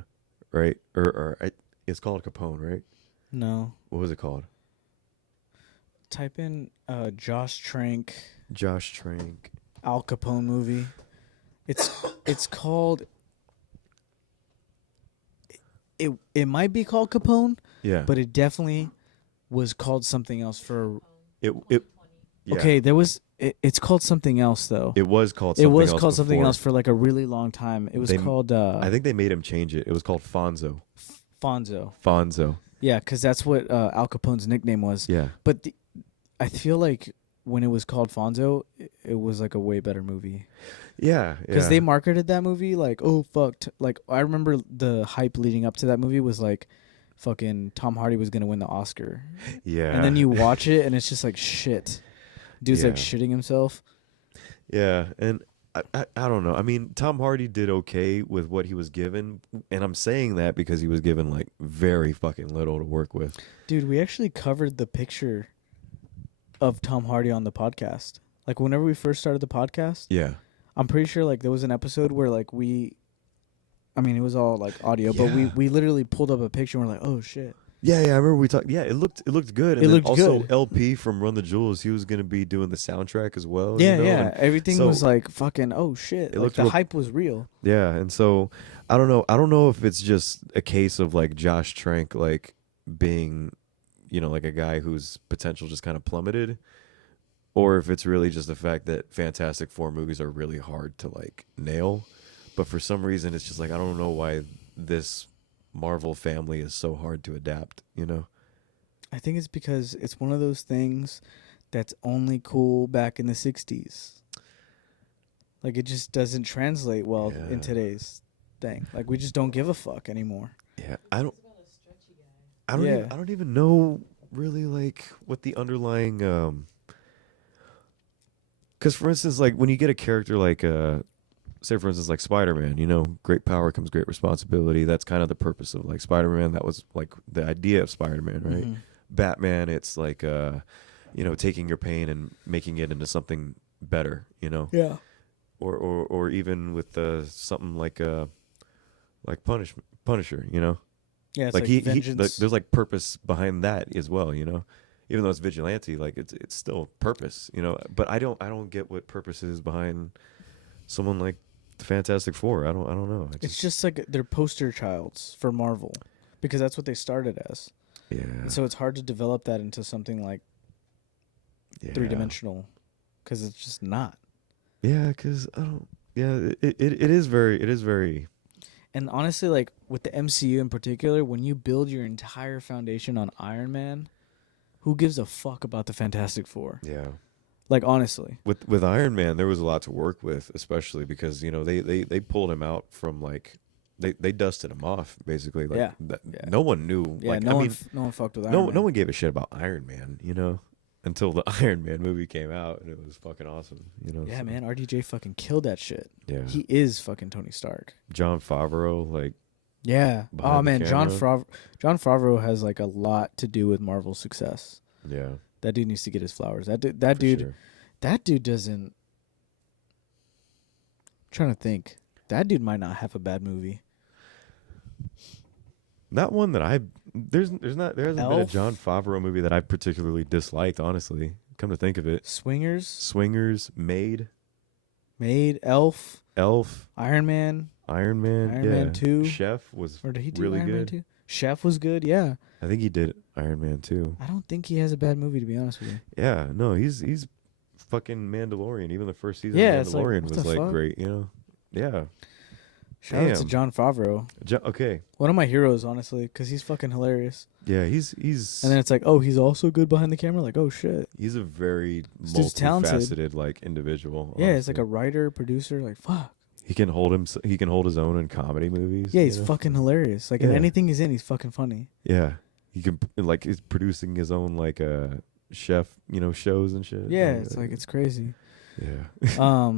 right? Or it's called Capone, right? No. What was it called? Type in Josh Trank Al Capone movie. It's called. It might be called Capone. Yeah. But it definitely was called something else for. Yeah. Okay, there was. It's called something else though. It was called. Something else for like a really long time. It was called. I think they made him change it. It was called Fonzo. Fonzo. Yeah, because that's what Al Capone's nickname was. Yeah. But I feel like when it was called Fonzo, it was like a way better movie. Yeah. Because they marketed that movie like, oh, fuck. Like, I remember the hype leading up to that movie was like, fucking Tom Hardy was going to win the Oscar. Yeah. And then you watch it and it's just like shit. Dude's like shitting himself. Yeah. And I don't know. I mean, Tom Hardy did okay with what he was given. And I'm saying that because he was given like very fucking little to work with. Dude, we actually covered the picture of Tom Hardy on the podcast. Like whenever we first started the podcast. Yeah. I'm pretty sure like there was an episode where like we I mean, it was all like audio, but we literally pulled up a picture and we're like, oh shit. Yeah, I remember we talked. Yeah, it looked good. And It then looked also good. LP from Run the Jewels, he was gonna be doing the soundtrack as well. Yeah, you know? yeah. And Everything so was like fucking. Oh shit! it Like looked the real, hype was real. yeah, and so I don't know. I don't know if it's just a case of like Josh Trank like being, like a guy whose potential just kind of plummeted, or if it's really just the fact that Fantastic Four movies are really hard to like nail. But for some reason, it's just like I don't know why this Marvel family is so hard to adapt. I think it's because it's one of those things that's only cool back in the '60s. Like it just doesn't translate well in today's thing. Like we just don't give a fuck anymore. Yeah, He's about a stretchy guy. I don't even know really like what the underlying because for instance, like when you get a character like say for instance like Spider-Man, great power comes great responsibility. That's kind of the purpose of like Spider-Man. That was like the idea of Spider-Man, right? Mhm. Batman, it's like taking your pain and making it into something better, Yeah. or even with something like Punisher, Yeah, it's like like vengeance. there's like purpose behind that as well, even though it's vigilante, like it's still purpose, but I don't get what purpose is behind someone like the Fantastic Four. I don't know. It's just like they're poster childs for Marvel because that's what they started as. yeah. And so it's hard to develop that into something like Yeah. three-dimensional because it's just not. Yeah, because I don't. Yeah, it is very. And honestly, like with the MCU in particular, when you build your entire foundation on Iron Man, who gives a fuck about the Fantastic Four? Yeah. Like honestly, With Iron Man, there was a lot to work with, especially because they pulled him out from like they dusted him off basically. Like Yeah. no one knew. yeah, like no I one, mean, no one fucked with Iron no Man. no one gave a shit about Iron Man, until the Iron Man movie came out and it was fucking awesome. Yeah, so, man, RDJ fucking killed that shit. Yeah. He is fucking Tony Stark. John Favreau, like Yeah. behind Oh the man, John camera. Favreau has like a lot to do with Marvel's success. Yeah. That dude needs to get his flowers. That for dude, sure. that dude doesn't. I'm trying to think. That dude might not have a bad movie. Not one that there hasn't been a Elf? John Favreau movie that I particularly disliked, honestly. Come to think of it. Swingers, Maid, Elf, Elf, Iron Man, Iron Man, Iron Man 2. Chef was or did he do really Iron Man good. 2? Chef was good. Yeah. I think he did Iron Man 2. I don't think he has a bad movie to be honest with you. Yeah, no, he's fucking Mandalorian. Even the first season Yeah, of it's like, Mandalorian what was the like fuck? great, Yeah. Shout out to Damn. John Favreau. Okay. One of my heroes, honestly, because he's fucking hilarious. Yeah, he's And then it's like, oh, he's also good behind the camera. Like, oh shit. he's a very This dude's talented. multifaceted like individual. Yeah, it's like honestly. a writer, producer. Like, fuck. He can hold his own in comedy movies. Yeah, he's fucking hilarious. Like, in Yeah. anything he's in, he's fucking funny. Yeah, he can like he's producing his own like chef shows and shit. Yeah, it's like, it's crazy. yeah.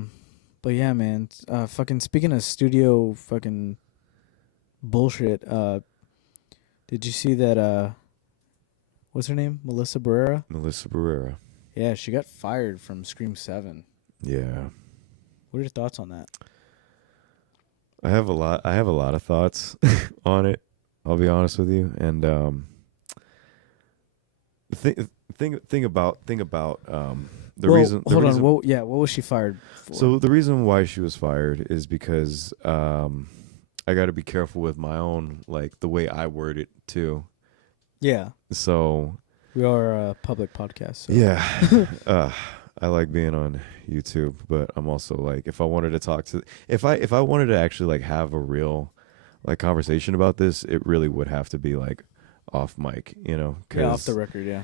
But yeah, man. Fucking speaking of studio fucking bullshit, did you see that, what's her name? Melissa Barrera? Melissa Barrera. Yeah, she got fired from Scream 7. Yeah, What are your thoughts on that? I have a lot of thoughts on it. I'll be honest with you, and thing about the reason. Hold on. What was she fired for? So the reason why she was fired is because I got to be careful with my own like the way I word it too. Yeah, So we are a public podcast. So. yeah, I like being on YouTube, but I'm also like if I wanted to talk to if I wanted to actually like have a real like conversation about this, it really would have to be like off mic, Yeah, off the record. Yeah.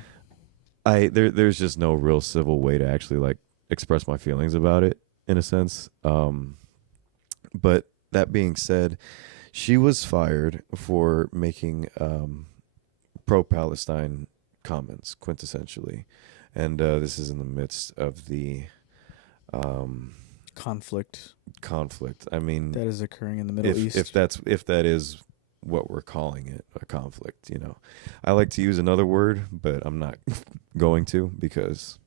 There's just no real civil way to actually like express my feelings about it in a sense. But that being said, she was fired for making pro-Palestine comments, quintessentially, and this is in the midst of the Conflict conflict. I mean, that is occurring in the Middle East. if that is what we're calling it, a conflict. I like to use another word, but I'm not going to because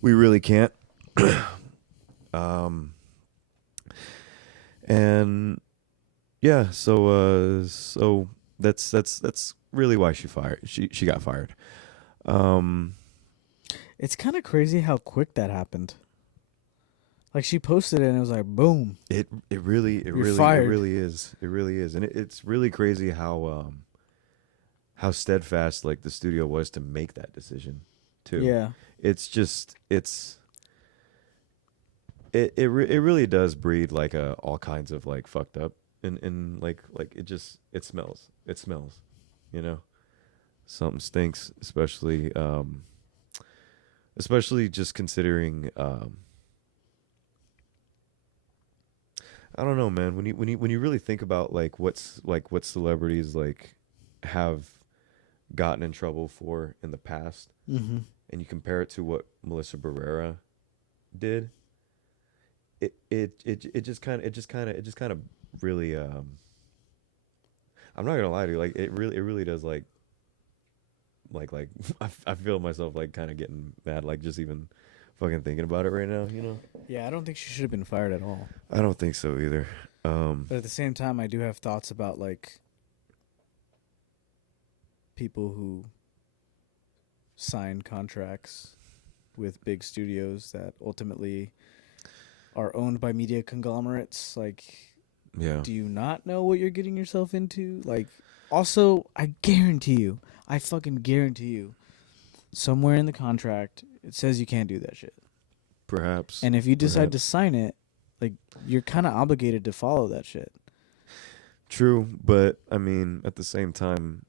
we really can't. And Yeah, so that's really why she got fired. Um It's kind of crazy how quick that happened. Like she posted it and it was like, boom, you're it fired. really is. It really is. And it's really crazy how steadfast like the studio was to make that decision too. Yeah. It's just it really does breed like all kinds of like fucked up and like it smells. It smells, you know. Something stinks, especially just considering I don't know, man. When you really think about what celebrities like have gotten in trouble for in the past, Mm-hmm. and you compare it to what Melissa Barrera did, it just kind of really I'm not gonna lie to you, like it really does like I feel myself like kind of getting mad, like just even fucking thinking about it right now, you know. Yeah, I don't think she should have been fired at all. I don't think so either. But at the same time, I do have thoughts about like people who sign contracts with big studios that ultimately are owned by media conglomerates. Like, Yeah. do you not know what you're getting yourself into? Like, also, I guarantee you, I fucking guarantee you, somewhere in the contract, it says you can't do that shit. Perhaps. And if you decide to Perhaps. sign it, like, you're kind of obligated to follow that shit. True, but I mean, at the same time,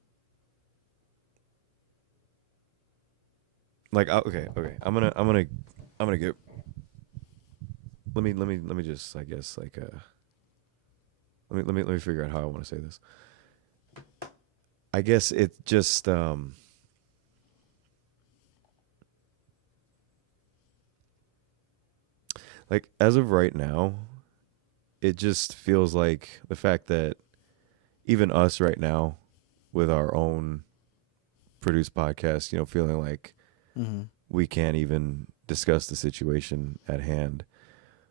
like, okay. I'm gonna get. Let me just, I guess, like, let me figure out how I want to say this. I guess it just, like, as of right now, it just feels like the fact that even us right now, with our own produced podcast, feeling like Mm-hmm. we can't even discuss the situation at hand.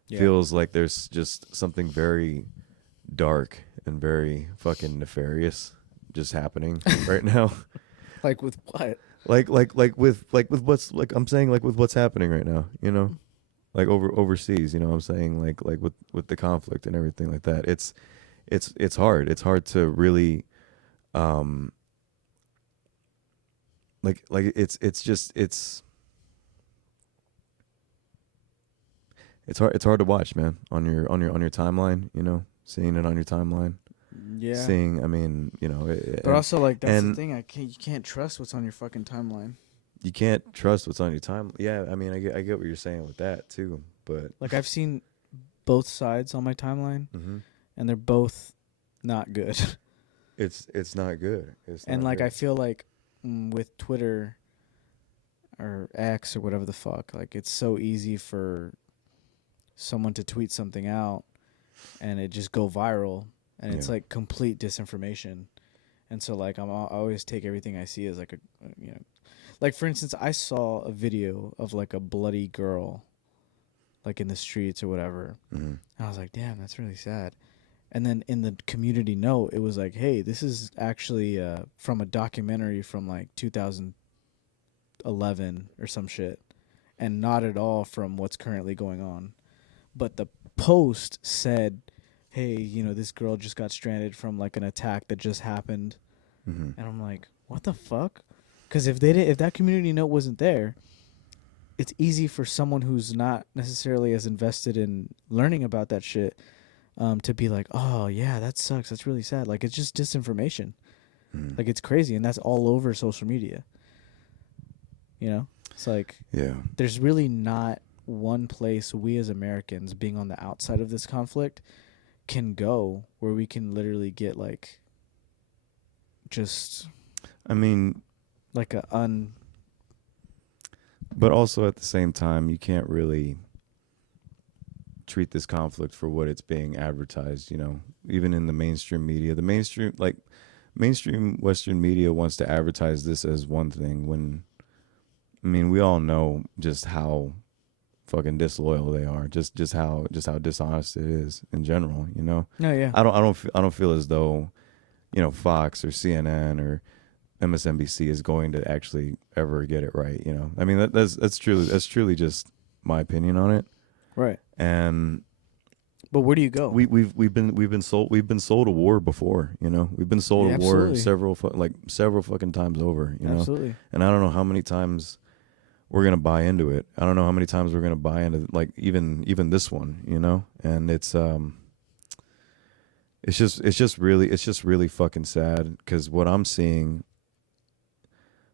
Yeah. Feels like there's just something very dark and very fucking nefarious just happening right now. Like with what? Like with what's like I'm saying like with what's happening right now, like overseas, what I'm saying like with the conflict and everything like that. It's hard. It's hard to really um like it's hard to watch, man, on your timeline, seeing it on your timeline. Yeah. Seeing, I mean, But also, like, that's the and thing. You can't trust what's on your fucking timeline. you can't trust what's on your time. Yeah, I mean, I get what you're saying with that too, but Like, I've seen both sides on my timeline, mhm. and they're both not good. It's not good. It's And, not like, I good. feel like with Twitter or X or whatever the fuck, like, it's so easy for someone to tweet something out and it just go viral, and it's Yeah. like complete disinformation. And so, like, I always take everything I see as like like, for instance, I saw a video of like a bloody girl, like in the streets or whatever. Mhm. And I was like, damn, that's really sad. And then in the community note, it was like, hey, this is actually from a documentary from like 2011 or some shit, and not at all from what's currently going on. But the post said, hey, this girl just got stranded from like an attack that just happened. Mhm. And I'm like, what the fuck? Because if that community note wasn't there, it's easy for someone who's not necessarily as invested in learning about that shit to be like, oh yeah, that sucks. That's really sad. Like, it's just disinformation. Mhm. Like, it's crazy, and that's all over social media. It's like Yeah. there's really not one place we as Americans, being on the outside of this conflict, can go where we can literally get like just I mean, like but also at the same time, you can't really treat this conflict for what it's being advertised, even in the mainstream media. The mainstream Western media wants to advertise this as one thing when, I mean, we all know just how fucking disloyal they are. Just how dishonest it is in general. You know. No, yeah. I don't feel as though, you know, Fox or CNN or MSNBC is going to actually ever get it right. You know. I mean that's truly just my opinion on it. Right. And but where do you go? We've been sold a war before, you know. We've been sold a war several fucking times over, you know. Absolutely. And I don't know how many times we're gonna buy into it. I don't know how many times we're gonna buy into like even this one, you know. And it's just really fucking sad because what I'm seeing.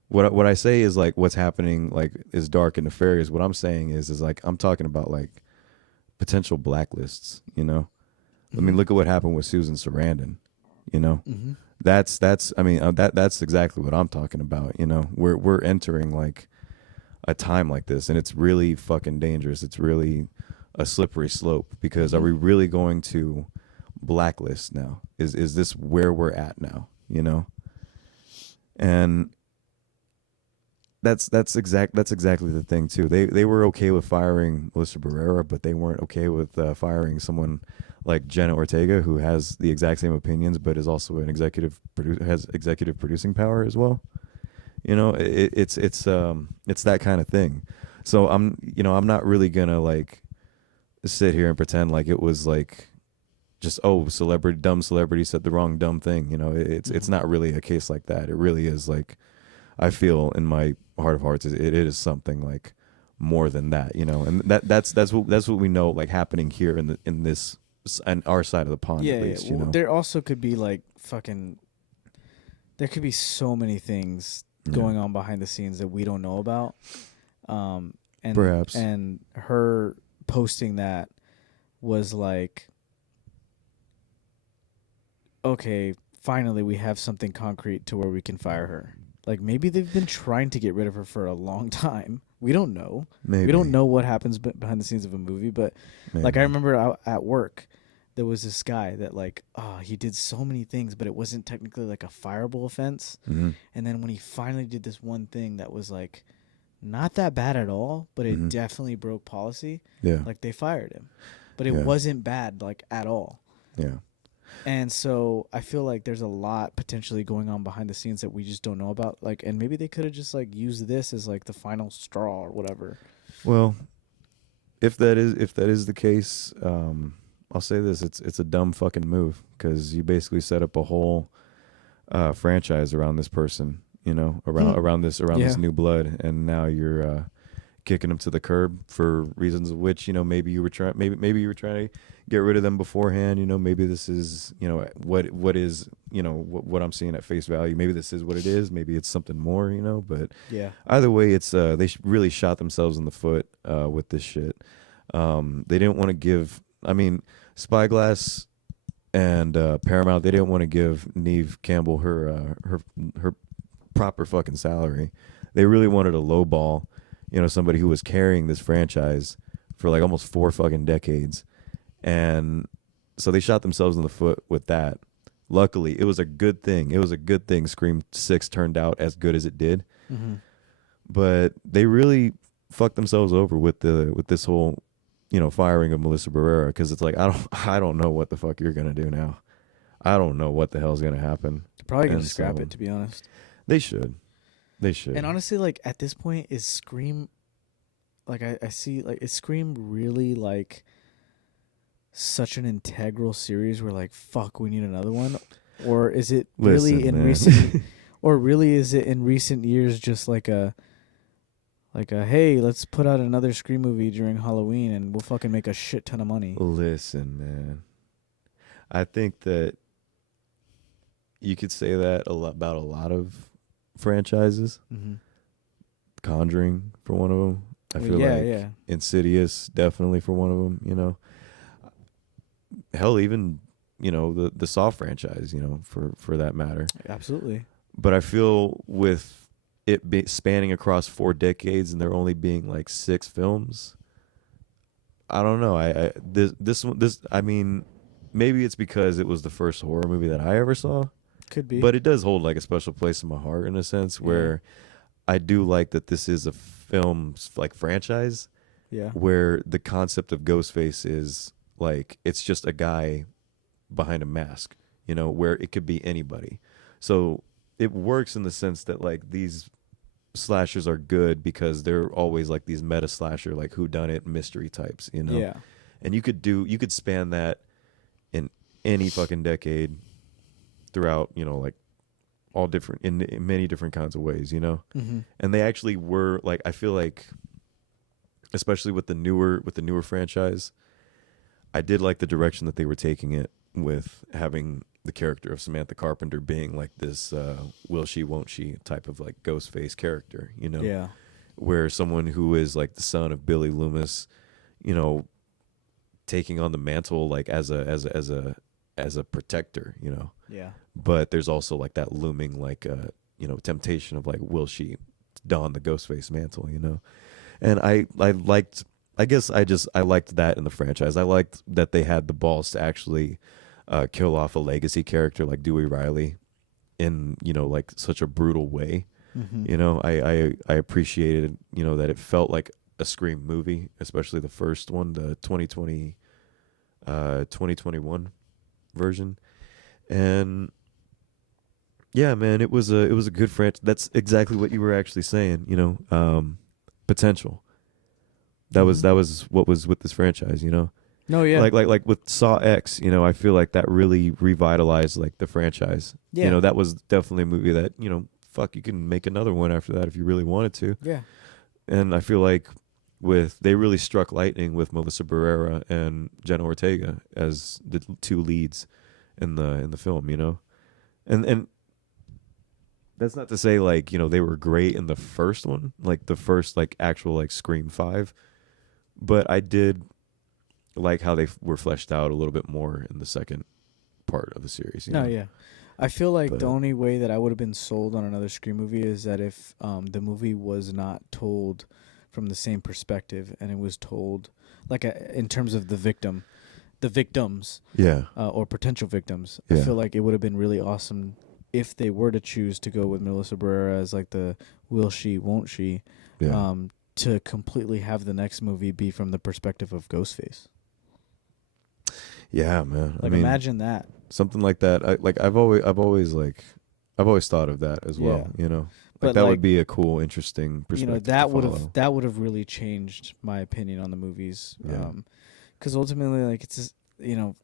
What I say is like what's happening like is dark and nefarious. What I'm saying is like I'm talking about like potential blacklists, you know. I mean, look at what happened with Susan Sarandon, you know. Mm-hmm. That's that's exactly what I'm talking about, you know. We're entering like a time like this, and it's really fucking dangerous. It's really a slippery slope because are we really going to blacklist now? Is this where we're at now, you know? And that's exactly the thing too. They were okay with firing Melissa Barrera, but they weren't okay with firing someone like Jenna Ortega, who has the exact same opinions, but is also an has executive producing power as well. You know, it's that kind of thing. So I'm not really gonna like sit here and pretend like it was like just dumb celebrity said the wrong dumb thing. You know, it's not really a case like that. It really is like. I feel in my heart of hearts it is something like more than that, you know, and that's what we know like happening here in this and our side of the pond at least, you know. There also could be like there could be so many things going on behind the scenes that we don't know about, and perhaps and her posting that was like, okay, finally we have something concrete to where we can fire her. Like, maybe they've been trying to get rid of her for a long time. We don't know. Maybe. We don't know what happens behind the scenes of a movie. But, like, I remember at work, there was this guy that, like, he did so many things, but it wasn't technically, like, a fireable offense. Mm-hmm. And then when he finally did this one thing that was, like, not that bad at all, but it definitely broke policy, like, they fired him. But it wasn't bad, like, at all. Yeah. And so I feel like there's a lot potentially going on behind the scenes that we just don't know about. Like, and maybe they could have just like used this as like the final straw or whatever. Well, if that is the case, I'll say this: it's a dumb fucking move because you basically set up a whole franchise around this person, you know, around this new blood, and now you're kicking them to the curb for reasons of which, you know, maybe you were trying to get rid of them beforehand. You know, maybe this is, you know, what is, you know, what I'm seeing at face value. Maybe this is what it is. Maybe it's something more, you know, but either way, it's, they really shot themselves in the foot, with this shit. They didn't want to give, I mean, Spyglass and, Paramount, they didn't want to give Neve Campbell her proper fucking salary. They really wanted to lowball, you know, somebody who was carrying this franchise for like almost 4 fucking decades. And so they shot themselves in the foot with that. Luckily, it was a good thing. It was a good thing Scream 6 turned out as good as it did. Mm-hmm. But they really fucked themselves over with this whole, you know, firing of Melissa Barrera, because it's like I don't know what the fuck you're going to do now. I don't know what the hell's going to happen. They're probably going to scrap it, to be honest. They should. They should. And honestly, like, at this point, is Scream, like, I see, like, is Scream really, like, such an integral series where, like, fuck, we need another one? Or is it really is it in recent years just like a hey, let's put out another Scream movie during Halloween and we'll fucking make a shit ton of money? Listen, man. I think that you could say that about a lot of franchises. Mm-hmm. Conjuring for one of them. I feel Insidious definitely for one of them, you know. Hell, even, you know, the Saw franchise, you know, for that matter. Absolutely. But I feel with it spanning across 4 decades and there only being like 6 films, I don't know. I mean, maybe it's because it was the first horror movie that I ever saw. Could be. But it does hold like a special place in my heart in a sense where I do like that this is a film like franchise. Yeah. where the concept of Ghostface is like it's just a guy behind a mask, you know, where it could be anybody. So it works in the sense that like these slashers are good because they're always like these meta slasher, like whodunit mystery types, you know. Yeah. And you could span that in any fucking decade throughout, you know, like all different in many different kinds of ways, you know. Mm-hmm. And they actually were like, I feel like, especially with the newer franchise, I did like the direction that they were taking it with having the character of Samantha Carpenter being like this will she won't she type of like Ghostface character, you know. Yeah. Where someone who is like the son of Billy Loomis, you know, taking on the mantle like as a protector, you know. Yeah. But there's also like that looming like you know, temptation of like, will she don the Ghostface mantle, you know. And I liked, I guess I liked that in the franchise. I liked that they had the balls to actually kill off a legacy character like Dewey Riley in, you know, like such a brutal way. Mm-hmm. You know, I appreciated, you know, that it felt like a Scream movie, especially the first one, the 2021 version. And yeah, man, it was a good franchise. That's exactly what you were actually saying, you know, potential. That was what was with this franchise, you know. No, yeah. Like with Saw X, you know, I feel like that really revitalized like the franchise. Yeah. You know, that was definitely a movie that, you know, fuck, you can make another one after that if you really wanted to. Yeah. And I feel like they really struck lightning with Melissa Barrera and Jenna Ortega as the two leads in the film, you know. And that's not to say like, you know, they were great in the first one, like the first like actual like Scream 5, but I did like how they were fleshed out a little bit more in the second part of the series. You know? Yeah. I feel like the only way that I would have been sold on another Scream movie is that if the movie was not told from the same perspective and it was told like in terms of the victims, yeah, or potential victims. Yeah. I feel like it would have been really awesome if they were to choose to go with Melissa Barrera as like the will she, won't she, yeah. To completely have the next movie be from the perspective of Ghostface. Yeah, man. Like, I mean, imagine that. Something like that. I've always thought of that as well. Yeah. You know, But like that like, would be a cool, interesting perspective. You know, that would have really changed my opinion on the movies. Yeah. Because ultimately, like, it's just, you know,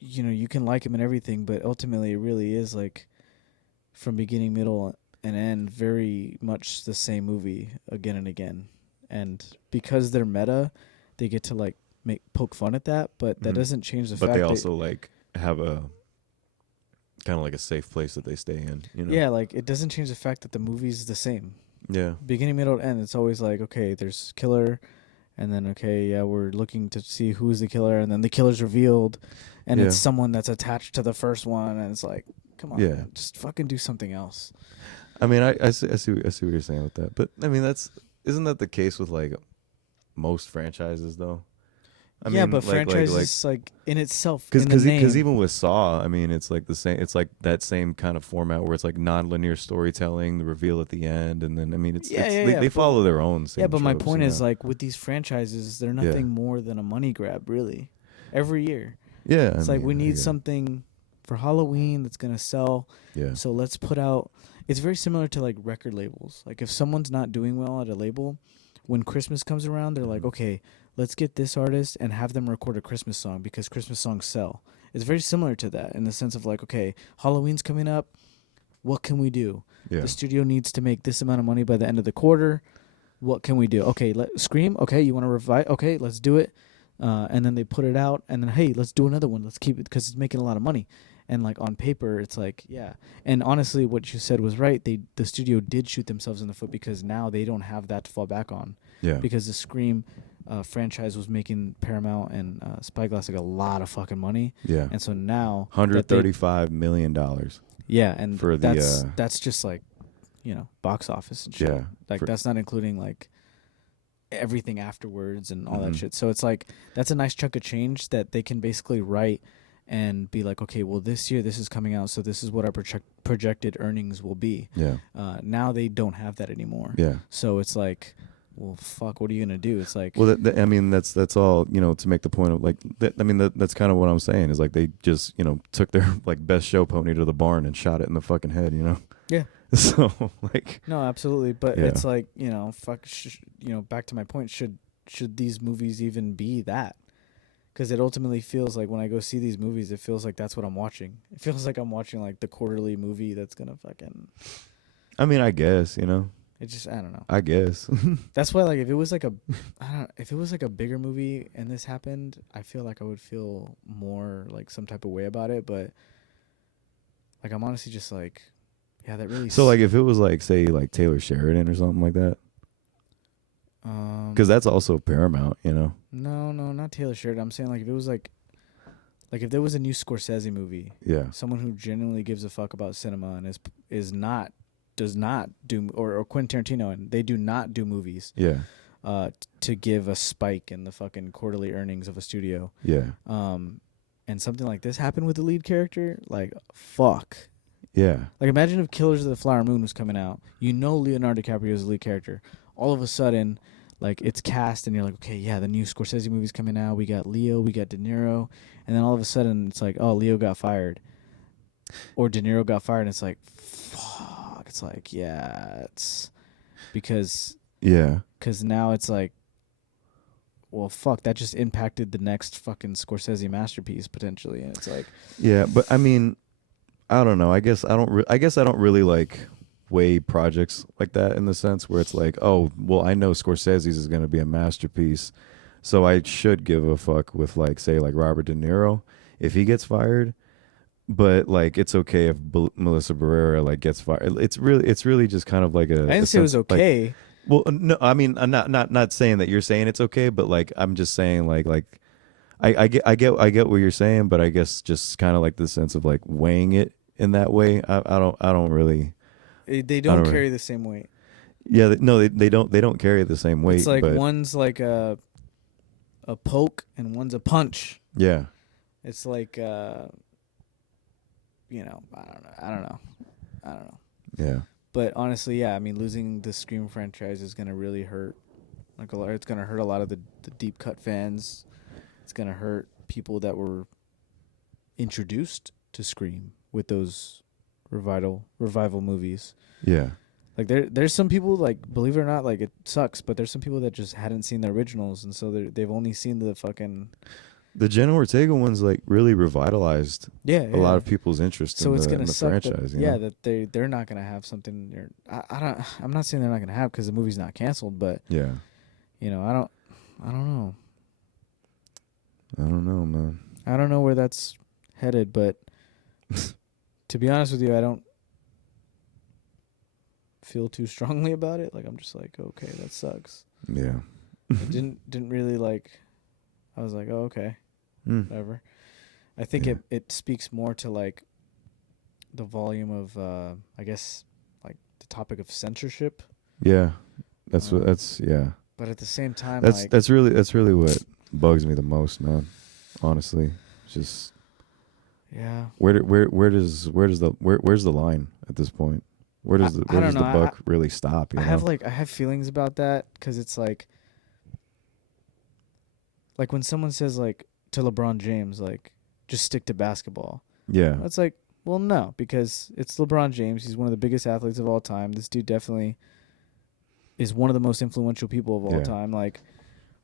you can like him and everything, but ultimately, it really is like from beginning, middle, and end, very much the same movie again and again. And because they're meta, they get to like poke fun at that, but that doesn't change the fact. But they also like have a kind of like a safe place that they stay in. You know? Yeah, like it doesn't change the fact that the movie's the same. Yeah. Beginning, middle, end. It's always like, okay, there's killer, and then okay, yeah, we're looking to see who's the killer, and then the killer's revealed, and it's someone that's attached to the first one, and it's like, come on, man, just fucking do something else. I mean, I see what you're saying with that, but I mean, isn't that the case with like most franchises though? I mean, but franchises like in itself, because even with Saw, I mean, it's like the same. It's like that same kind of format where it's like non-linear storytelling, the reveal at the end, and then I mean, they follow their own. Same but my tropes, point you is know? like with these franchises, they're nothing more than a money grab, really. Every year, yeah, it's like we need something for Halloween that's gonna sell. Yeah. So let's put out. It's very similar to like record labels. Like if someone's not doing well at a label, when Christmas comes around, they're like, okay, let's get this artist and have them record a Christmas song because Christmas songs sell. It's very similar to that in the sense of like, okay, Halloween's coming up. What can we do? Yeah. The studio needs to make this amount of money by the end of the quarter. What can we do? Okay, Scream. Okay, you want to revive? Okay, let's do it. And then they put it out, and then hey, let's do another one. Let's keep it because it's making a lot of money. And like on paper, it's like And honestly, what you said was right. The studio did shoot themselves in the foot because now they don't have that to fall back on. Yeah. Because the Scream franchise was making Paramount and Spyglass like a lot of fucking money. Yeah. And so now $135 million. Yeah, and for that's just like, box office and shit. Yeah. Like that's not including like everything afterwards and all that shit. So it's like that's a nice chunk of change that they can basically write and be like, okay, well this year this is coming out, so this is what our projected earnings will be. Yeah. Now they don't have that anymore. Yeah. So it's like, well, fuck, what are you gonna do? It's like, Well, I mean, that's all, to make the point of like that. I mean, that's kind of what I'm saying is like they just, took their like best show pony to the barn and shot it in the fucking head, yeah. So like, No, absolutely, but Yeah. it's like, fuck, back to my point. Should these movies even be that? Because it ultimately feels like when I go see these movies, it feels like that's what I'm watching. It feels like I'm watching like the quarterly movie that's gonna fucking. I mean, I guess, It just, I don't know. I guess. That's why, like, if it was like a bigger movie and this happened, I feel like I would feel more like some type of way about it. But like, I'm honestly just like, yeah, that really. So like, if it was like, say, like Taylor Sheridan or something like that, because that's also Paramount, No, not Taylor Sheridan. I'm saying like if it was like if there was a new Scorsese movie, Yeah. someone who genuinely gives a fuck about cinema and does not do, or Quentin Tarantino, and they do not do movies. Yeah. To give a spike in the fucking quarterly earnings of a studio. Yeah. And something like this happened with the lead character, like, fuck. Yeah. Like, imagine if Killers of the Flower Moon was coming out. Leonardo DiCaprio is the lead character. All of a sudden, like, it's cast, and you're like, okay, yeah, the new Scorsese movie's coming out. We got Leo, we got De Niro. And then all of a sudden, it's like, oh, Leo got fired. Or De Niro got fired, and it's like, fuck. It's like, yeah, it's because... Yeah. Because now it's like, well, fuck, that just impacted the next fucking Scorsese masterpiece potentially, and it's like, Yeah, but I mean, I don't know. I guess I don't really like weigh projects like that in the sense where it's like, oh, well, I know Scorsese's is going to be a masterpiece, so I should give a fuck with like, say, like Robert De Niro if he gets fired. But like, it's okay if Melissa Barrera like gets fired. It's really just kind of like I didn't say it was okay. Like, well, no, I mean, I'm not saying that you're saying it's okay, but like, I'm just saying like I get what you're saying, but I guess just kind of like the sense of like weighing it in that way. I don't really. They don't carry the same weight. Yeah, they don't carry the same weight. It's like but, one's like a poke and one's a punch. Yeah. It's like I don't know. Yeah. But honestly, yeah, I mean, losing the Scream franchise is gonna really hurt. Like it's gonna hurt a lot of the deep cut fans. It's gonna hurt people that were introduced to Scream with those revival movies. Yeah. Like there's some people, like, believe it or not, like, it sucks, but there's some people that just hadn't seen the originals, and so they've only seen the fucking. The Jenna Ortega one's like really revitalized a lot of people's interest in the franchise. That they're not gonna have something. I'm not saying they're not gonna have because the movie's not canceled, but yeah, I don't know. I don't know, man. I don't know where that's headed, but to be honest with you, I don't feel too strongly about it. Like, I'm just like, okay, that sucks. Yeah. It didn't really like. I was like, oh, okay, whatever. I think it speaks more to like the volume of I guess like the topic of censorship. Yeah, that's yeah. But at the same time, that's really what bugs me the most, man. Honestly, just yeah. Where's the line at this point? Where does the buck really stop? I have feelings about that because it's like when someone says like to LeBron James, like, just stick to basketball. Yeah. It's like, well, no, because it's LeBron James. He's one of the biggest athletes of all time. This dude definitely is one of the most influential people of all time. Like,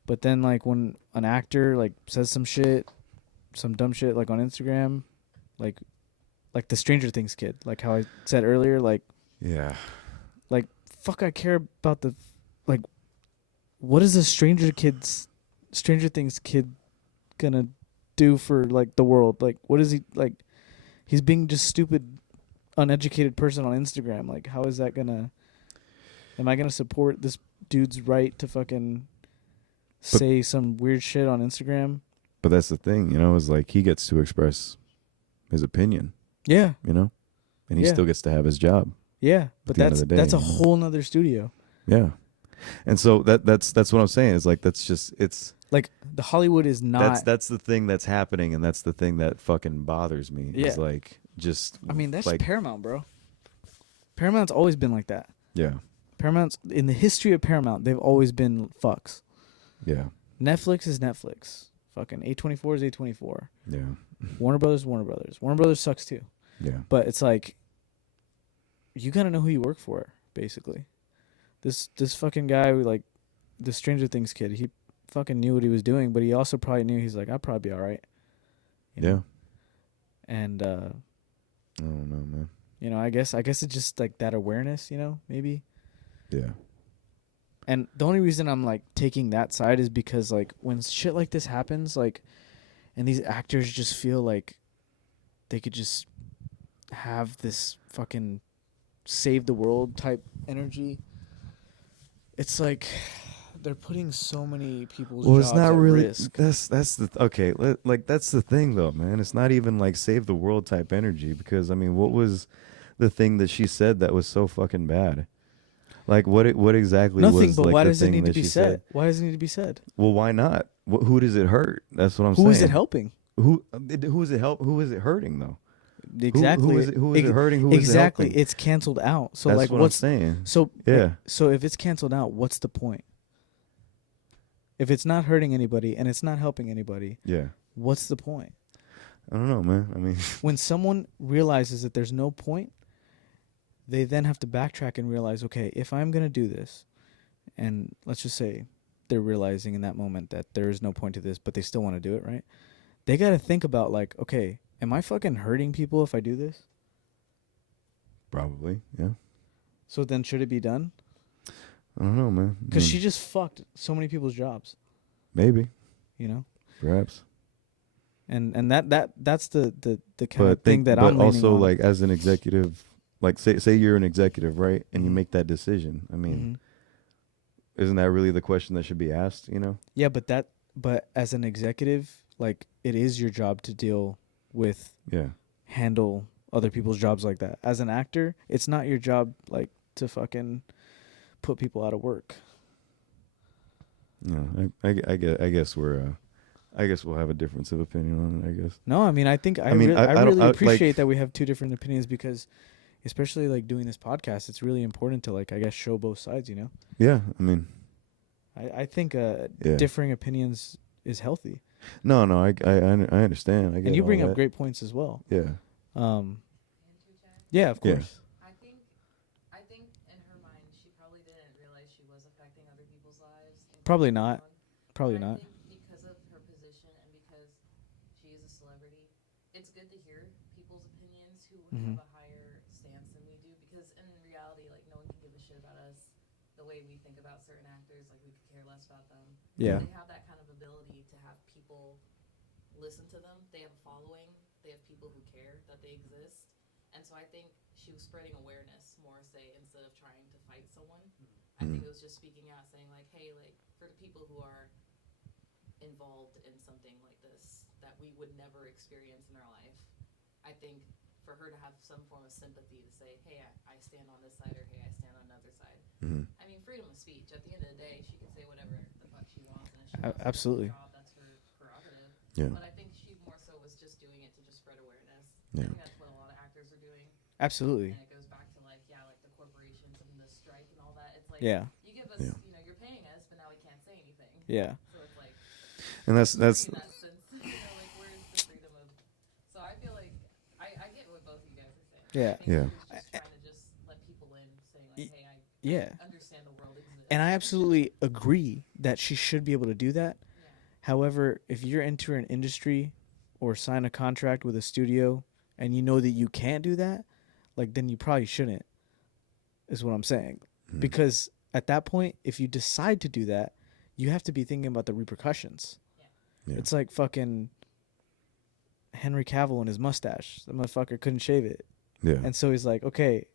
but then like when an actor like says some dumb shit like on Instagram, like the Stranger Things kid, like how I said earlier, like, yeah, like, fuck, I care about the, like, what is a Stranger Things kid gonna do for like the world? Like, what is he, like, he's being just stupid, uneducated person on Instagram. Like, how is that gonna, am I gonna support this dude's right to fucking say some weird shit on Instagram? But that's the thing, is like he gets to express his opinion. Yeah. And he still gets to have his job. Yeah. But that's a whole nother studio. Yeah. And so that's what I'm saying. Is like it's like the Hollywood is not. That's the thing that's happening, and that's the thing that fucking bothers me. Yeah. Is like just. I mean, that's like, Paramount, bro. Paramount's always been like that. Yeah. Paramount's in the history of Paramount, they've always been fucks. Yeah. Netflix is Netflix. Fucking A24 is A24. Yeah. Warner Brothers, Warner Brothers. Warner Brothers sucks too. Yeah. But it's like, you gotta know who you work for, basically. This fucking guy, like, the Stranger Things kid, he fucking knew what he was doing, but he also probably knew, he's like, I'll probably be all right. Yeah. And I don't know, man. you know, I guess it's just like that awareness, you know, maybe. Yeah. And the only reason I'm like taking that side is because like when shit like this happens, like, and these actors just feel like they could just have this fucking save the world type energy. It's like they're putting so many people's jobs it's not at really. risk. That's the okay. Like that's the thing, though, man. It's not even like save the world type energy because I mean, what was the thing that she said that was so fucking bad? Like what exactly? Nothing. Was, But like, why the does it thing need to that be she said? Why does it need to be said? Well, why not? Who does it hurt? That's what I'm saying. Who is it helping? Who is it help? Who is it hurting though? Exactly. Who is it hurting? Who is it exactly. helping? It's canceled out. So That's like, what what's I'm saying? so? Yeah. So if it's canceled out, what's the point? If it's not hurting anybody and it's not helping anybody, Yeah. what's the point? I don't know, man. I mean, When someone realizes that there's no point, they then have to backtrack and realize, okay, if I'm going to do this, and let's just say they're realizing in that moment that there is no point to this, but they still want to do it, right? They got to think about like, okay, am I fucking hurting people if I do this? probably. Yeah. So then should it be done? I don't know, man. Because she just fucked so many people's jobs, maybe, you know? perhaps. And that's the kind of thing that I'm But leaning also, on. like, as an executive, like, say you're an executive, right? And you make that decision. I mean, isn't that really the question that should be asked, you know? Yeah, but as an executive, like, it is your job to deal with, Yeah. handle other people's jobs like that. As an actor, it's not your job, like, to fucking put people out of work. No, I guess we're, I guess we'll have a difference of opinion on it, I guess. No, I mean, I think I don't- really like- appreciate that we have two different opinions because, especially like doing this podcast, it's really important to like, I guess, show both sides, you know? Yeah, I mean. I think Yeah. differing opinions is healthy. No, I understand. I get And you all bring up that. great points as well. Yeah. Yeah, of Yeah. course. I think in her mind, she probably didn't realize she was affecting other people's lives. Probably not. Probably And I not. think because of her position and because she is a celebrity, it's good to hear people's opinions who Mhm. have a higher stance than we do. Because in reality, like no one can give a shit about us the way we think about certain actors. Like we could care less about them. Yeah. They have that kind of ability to have people listen to them. They have a following. They have people who care that they exist. And so I think she was spreading awareness more, say, instead of trying to fight someone. I think it was just speaking out, saying like, hey, like for the people who are involved in something like this that we would never experience in our life, I think for her to have some form of sympathy to say, hey, I stand on this side or hey, I stand on another side. Mm-hmm. I mean, freedom of speech. At the end of the day, she can say whatever the fuck she wants, and if she wants Absolutely. to do her job, that's her prerogative. Yeah. But I think she more so was just doing it to just spread awareness. Yeah. I think that's what a lot of actors are doing. Absolutely. And it goes back to like, yeah, like the corporations and the strike and all that. It's like, Yeah. you give us, Yeah. you know, you're paying us, but now we can't say anything. Yeah. So it's like, And that's in that sense, you know, like where's the freedom of? So I feel like I get what both of you guys are saying. Yeah. I think Yeah. she was just trying to just let people in, saying like, hey, Yeah. I understand the world exists. And I absolutely agree that she should be able to do that. Yeah. However, if you're into an industry or sign a contract with a studio and you know that you can't do that, like then you probably shouldn't, is what I'm saying. Mhm. Because at that point, if you decide to do that, you have to be thinking about the repercussions. Yeah. It's like fucking Henry Cavill and his mustache. The motherfucker couldn't shave it. Yeah. And so he's like, okay,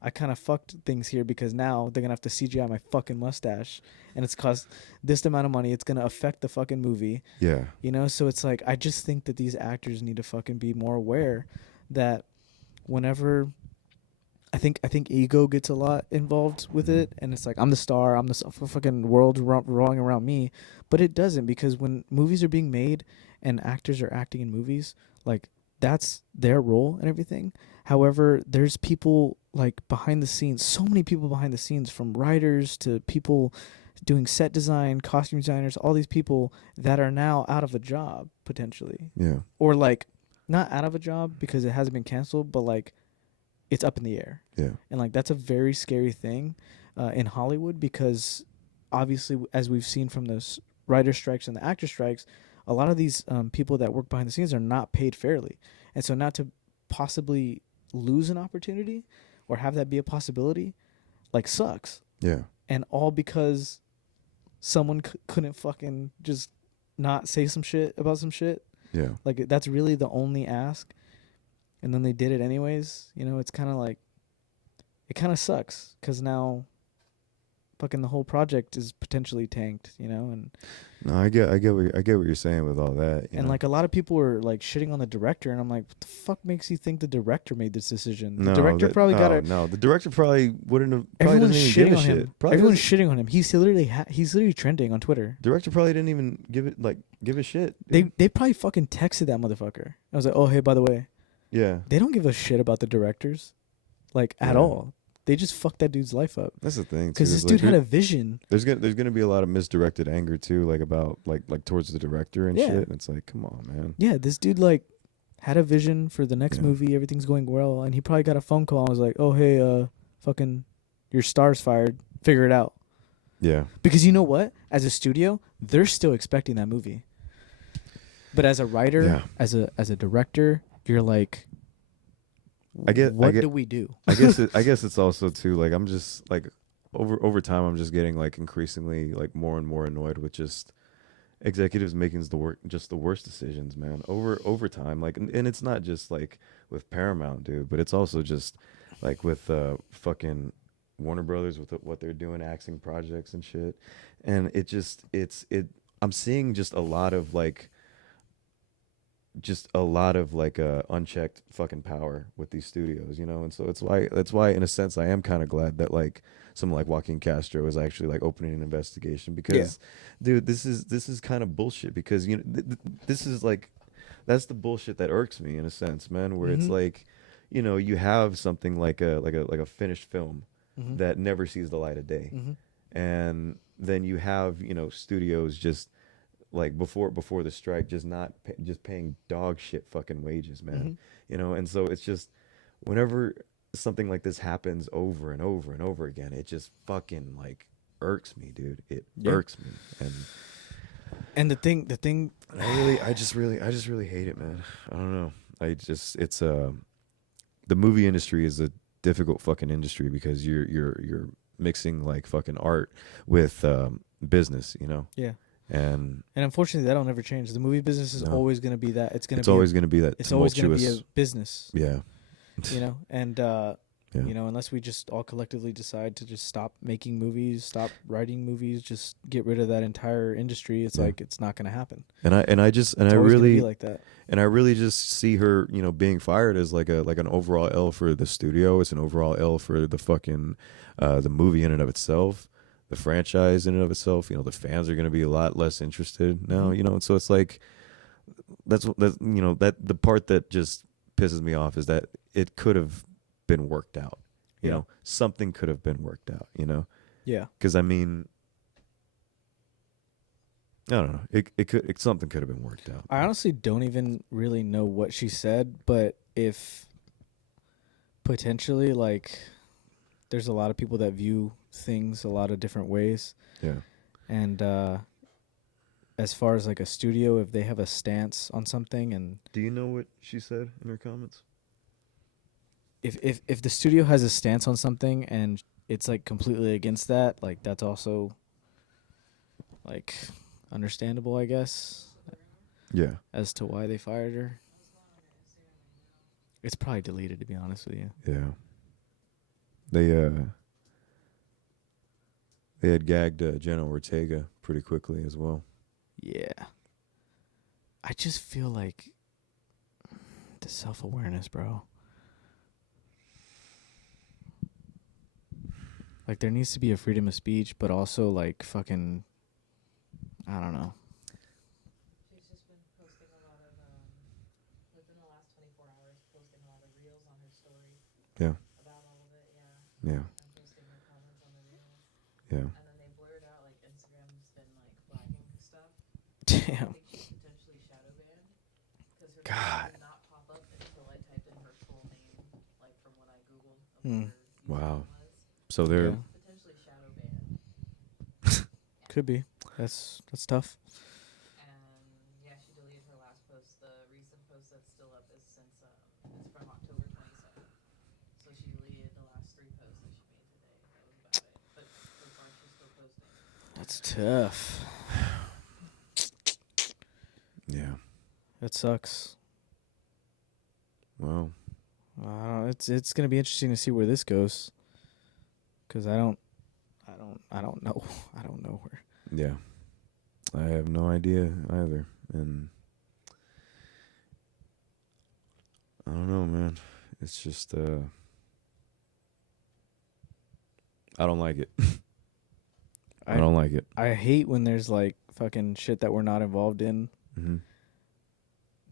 I kind of fucked things here because now they're going to have to CGI my fucking mustache. And it's cost this amount of money. It's going to affect the fucking movie. Yeah. You know? So it's like, I just think that these actors need to fucking be more aware that whenever... I think ego gets a lot involved with it, and it's like I'm the star, I'm the fucking world rolling around me, but it doesn't, because when movies are being made and actors are acting in movies, like that's their role and everything. However, there's people like behind the scenes, so many people behind the scenes, from writers to people doing set design, costume designers, all these people that are now out of a job potentially. Yeah. Or like not out of a job because it hasn't been canceled, but like it's up in the air. Yeah. And like that's a very scary thing in Hollywood, because obviously, as we've seen from those writer strikes and the actor strikes, a lot of these people that work behind the scenes are not paid fairly. And so not to possibly lose an opportunity or have that be a possibility, like, sucks. Yeah. And all because someone couldn't fucking just not say some shit about some shit. Yeah. Like, that's really the only ask. And then they did it anyways. You know, it's kind of like, it kind of sucks because now fucking the whole project is potentially tanked, you know? And no, I get what you're saying with all that. And like a lot of people were like shitting on the director, and I'm like, what the fuck makes you think the director made this decision? The director probably got it. No, the director probably wouldn't have. Everyone's shitting on him. Everyone's shitting on him. He's literally trending on Twitter. Director probably didn't even give a shit. They probably fucking texted that motherfucker. I was like, oh hey, by the way. Yeah. They don't give a shit about the directors, like at all. They just fucked that dude's life up. That's the thing, because this dude had a vision. There's gonna be a lot of misdirected anger too, like about like towards the director and shit. And it's like, come on, man. Yeah, this dude like had a vision for the next movie. Everything's going well, and he probably got a phone call and was like, "Oh hey, fucking, your star's fired. Figure it out." Yeah. Because you know what? As a studio, they're still expecting that movie. But as a writer, as a director, you're like, what do we do? I guess it's also too like I'm just like over time I'm just getting like increasingly like more and more annoyed with just executives making the worst decisions, man. Over time, like and it's not just like with Paramount, dude, but it's also just like with fucking Warner Brothers with what they're doing, axing projects and shit. And I'm seeing just a lot of unchecked fucking power with these studios, you know. And so that's why in a sense I am kind of glad that like someone like Joaquin Castro is actually like opening an investigation, because dude, this is kind of bullshit, because you know this is like, that's the bullshit that irks me in a sense, man, where it's like, you know, you have something like a finished film that never sees the light of day, and then you have, you know, studios just like before the strike just paying dog shit fucking wages, man. You know. And so it's just, whenever something like this happens over and over and over again, it just fucking like irks me, dude. It irks me. And the thing I just really hate it, man. I don't know. The movie industry is a difficult fucking industry, because you're mixing like fucking art with business, you know. Yeah. And unfortunately, that'll never change. The movie business is always going to be that. It's always going to be that. It's always going to be a business. Yeah. You know, and you know, unless we just all collectively decide to just stop making movies, stop writing movies, just get rid of that entire industry, it's like it's not going to happen. And I really be like that. And I really just see her, you know, being fired as like an overall L for the studio. It's an overall L for the fucking the movie in and of itself. The franchise in and of itself, you know, the fans are going to be a lot less interested now, you know. And so it's like, that's you know, that the part that just pisses me off is that it could have been worked out, you know, something could have been worked out, you know. Yeah. Because I mean, I don't know, something could have been worked out. I honestly don't even really know what she said, but if potentially like there's a lot of people that view things a lot of different ways. Yeah. And as far as like a studio, if they have a stance on something, and do you know what she said in her comments? If the studio has a stance on something and it's like completely against that, like that's also like understandable, I guess. Yeah. As to why they fired her. It's probably deleted, to be honest with you. Yeah. They had gagged Jenna Ortega pretty quickly as well. Yeah. I just feel like the self-awareness, bro. Like, there needs to be a freedom of speech, but also, like, fucking, I don't know. She's just been posting a lot of, within the last 24 Yeah. I'm posting her comments on the reels. Yeah. And then they blurred out like Instagram's been like flagging her stuff. I Damn. think she's potentially shadow banned because her name God. did not pop up until I typed in her full name, like from what I googled of Hmm. what her Wow. username was. So they're Yeah. Potentially shadow banned. Could be. That's tough. And yeah, she deleted her last post. The recent post that's still up is since it's from October 22nd. So she deleted the last 3 posts that she made today. That was about it. But so far she's still posting. That's tough. yeah. That sucks. Well, It's gonna be interesting to see where this goes. Cause I don't know. I don't know where. yeah. I have no idea either, and I don't know, man. It's just I don't like it. I don't like it. I hate when there's like fucking shit that we're not involved in Mm-hmm.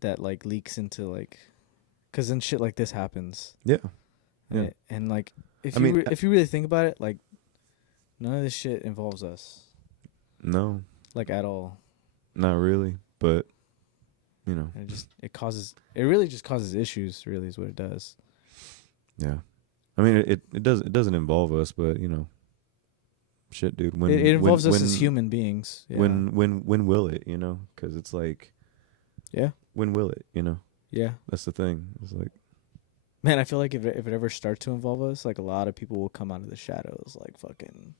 that like leaks into like, cause then shit like this happens. Yeah. And, Yeah. and like if I you mean, if you really think about it, like none of this shit involves us No, like at all. not really, but you know, And it really just causes issues. Really, is what it does. yeah. I mean, it doesn't involve us, but you know, shit, dude. When It involves us when, as human beings. Yeah. when will it? You know, because it's like, Yeah. when will it? You know, Yeah. that's the thing. It's like, Man, I feel like if it ever starts to involve us, like a lot of people will come out of the shadows, like fucking,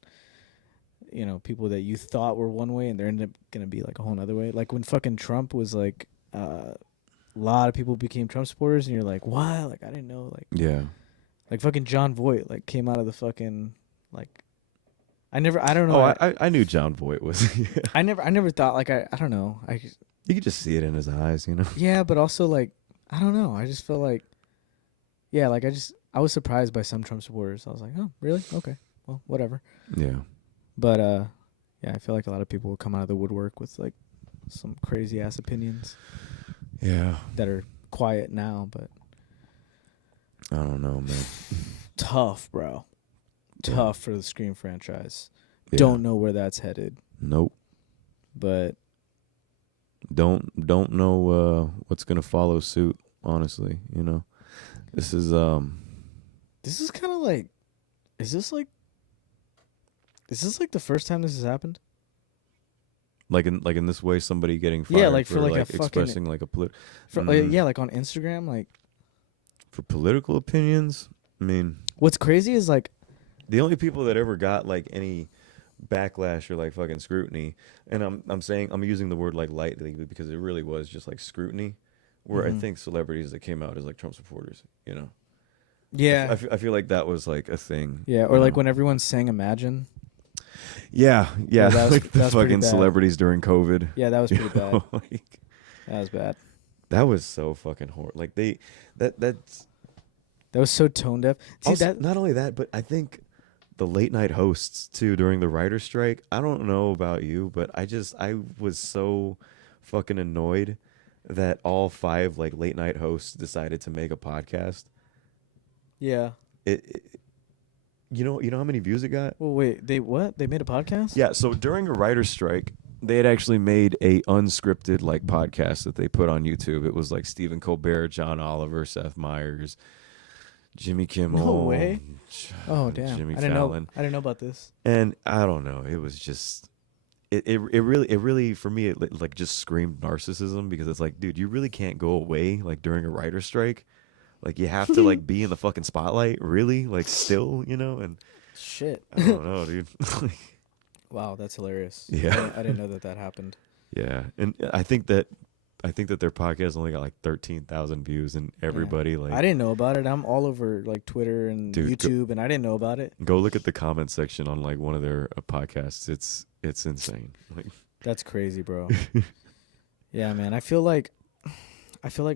people that you thought were one way and they're ended up gonna be like a whole other way. Like when fucking Trump was like, a lot of people became Trump supporters, and you're like, what? Like I didn't know. yeah. Like fucking John Voight like came out of the fucking like, I don't know. Oh, I knew John Voight was. I never thought like I don't know. You could just see it in his eyes, you know. Yeah, but also like I don't know. I just feel like, yeah, like I was surprised by some Trump supporters. I was like, oh, really? Okay, well, whatever. Yeah. But yeah, I feel like a lot of people will come out of the woodwork with like some crazy ass opinions Yeah. that are quiet now, but I don't know, man. tough, bro. Yeah. Tough for the Scream franchise. Yeah. Don't know where that's headed, Nope. but Don't know what's gonna follow suit. Honestly, you know, this is kind of like, is this like the first time this has happened? like in this way, somebody getting fired. Yeah, like for like a expressing fucking, like a yeah, like on Instagram, like. for political opinions. I mean, What's crazy is like, the only people that ever got like any backlash or like fucking scrutiny, and I'm using the word like lightly because it really was just like scrutiny, where I think celebrities that came out as like Trump supporters, you know. yeah, I feel like that was like a thing. yeah, or like know? when everyone sang "Imagine." Yeah, that was- like the that was pretty fucking bad. celebrities during COVID. Yeah, that was You pretty bad. know, like, That was bad. that was so fucking horrible. Like that's That was so tone deaf. See also, that? not only that, but I think the late night hosts too during the writer's strike. I don't know about you, but I was so fucking annoyed that all 5 like late night hosts decided to make a podcast. Yeah. You know how many views it got? Well, wait. They what? They made a podcast? Yeah, so during a writer's strike, they had actually made a unscripted like podcast that they put on YouTube. It was like Stephen Colbert, John Oliver, Seth Meyers, Jimmy Kimmel. No way. Oh damn! Jimmy I didn't Fallon. know. I didn't know about this. And I don't know. It was just it really for me it like just screamed narcissism, because it's like, dude, you really can't go away like during a writer's strike. Like you have to like be in the fucking spotlight, really? Like still, you know? And Shit. I don't know, dude. Wow, that's hilarious. Yeah. I didn't know that happened. Yeah. And I think that their podcast only got like 13,000 views, and everybody Yeah. like I didn't know about it. I'm all over like Twitter and Dude, YouTube, and I didn't know about it. go look at the comment section on like one of their podcasts. It's insane. Like That's crazy, bro. Yeah, man. I feel like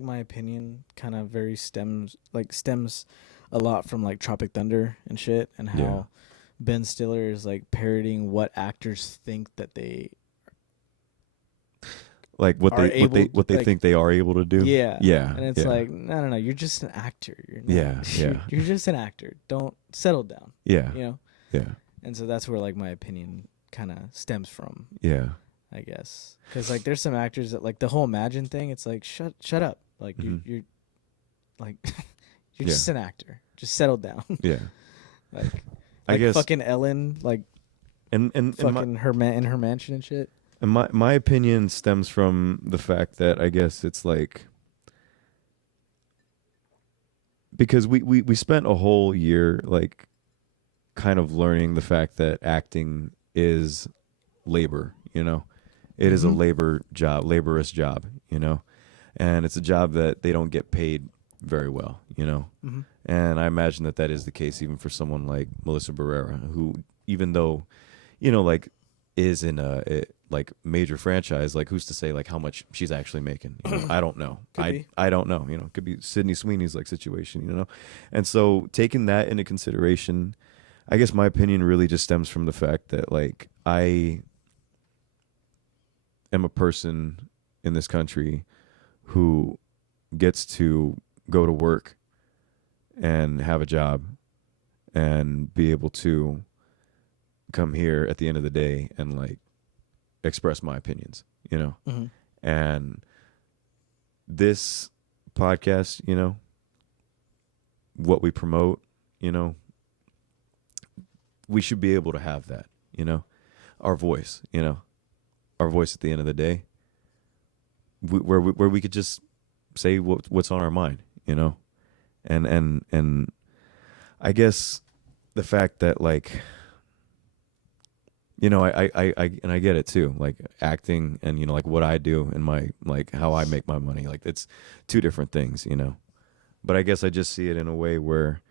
my opinion kind of stems a lot from like Tropic Thunder and shit, and how Yeah. Ben Stiller is like parroting what actors think that they like what are they able what they like, think they are able to do. Yeah. Yeah. And it's yeah. like, no, you're just an actor. You're not, Yeah, yeah. You're just an actor. Don't settle down. Yeah. You know? Yeah. And so that's where like my opinion kind of stems from, Yeah. I guess. Cuz like there's some actors that like the whole Imagine thing, it's like shut up. Like Mhm. you're like you're Yeah. just an actor. Just settle down. Yeah. like I guess fucking Ellen, like and fucking in her mansion and shit. and my opinion stems from the fact that I guess it's like because we spent a whole year like kind of learning the fact that acting is labor, you know. It is a laborious job, you know. And it's a job that they don't get paid very well, you know. Mhm. And I imagine that is the case even for someone like Melissa Barrera, who, even though, you know, like, is in like major franchise, like, who's to say like how much she's actually making? You know, I don't know. I don't know. You know, it could be Sydney Sweeney's like situation, you know. And so taking that into consideration, I guess my opinion really just stems from the fact that like I am a person in this country who gets to go to work and have a job and be able to come here at the end of the day and like express my opinions, you know. Mm-hmm. And this podcast, you know, what we promote, you know, we should be able to have that, you know, our voice, you know, our voice at the end of the day, where we could just say what's on our mind, you know. And I guess the fact that like, you know, I get it too, like acting and, you know, like what I do and my, like how I make my money, like it's two different things, you know. But I guess I just see it in a way where,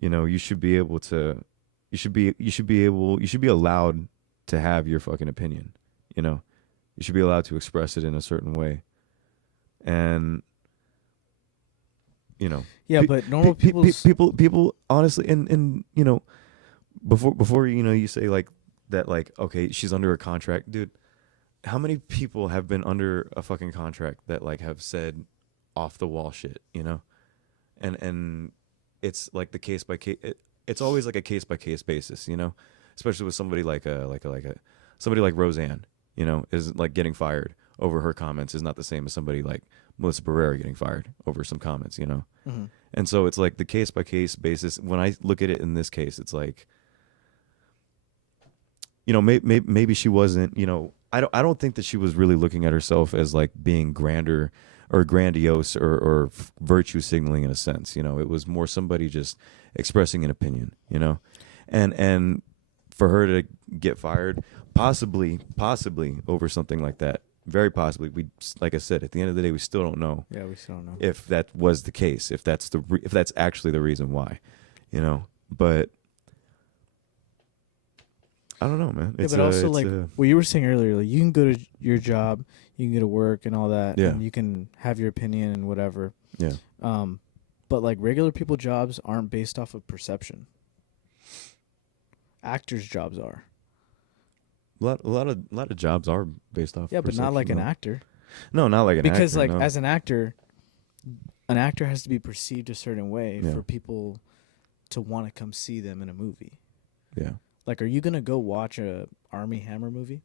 you know, you should be able to, you should be allowed to have your fucking opinion, you know. You should be allowed to express it in a certain way. And, you know, Yeah, but normal people honestly, and you know, before you know, you say like that, like, okay, she's under a contract, dude. How many people have been under a fucking contract that like have said off the wall shit, you know? And it's like the case by case. It's always like a case by case basis, you know, especially with somebody like somebody like Roseanne, you know, is like getting fired over her comments is not the same as somebody like Melissa Barrera getting fired over some comments, you know. Mm-hmm. And so it's like the case by case basis. When I look at it in this case, it's like, you know, maybe she wasn't, you know, I don't think that she was really looking at herself as like being grander or grandiose or virtue signaling in a sense, you know. It was more somebody just expressing an opinion, you know. And for her to get fired, possibly over something like that, very possibly, we, like I said, at the end of the day, we still don't know. Yeah, we still don't know if that was the case, if that's if that's actually the reason why, you know. But I don't know, man. Yeah, but also like what you were saying earlier, like you can go to your job, you can go to work and all that, yeah, and you can have your opinion and whatever. Yeah. But like regular people jobs aren't based off of perception. Actors' jobs are. A lot of jobs are based off. Yeah, but not like though. an actor. No, not like an actor. Because like no. as an actor has to be perceived a certain way for people to want to come see them in a movie. Yeah. Like, are you gonna go watch a Army Hammer movie?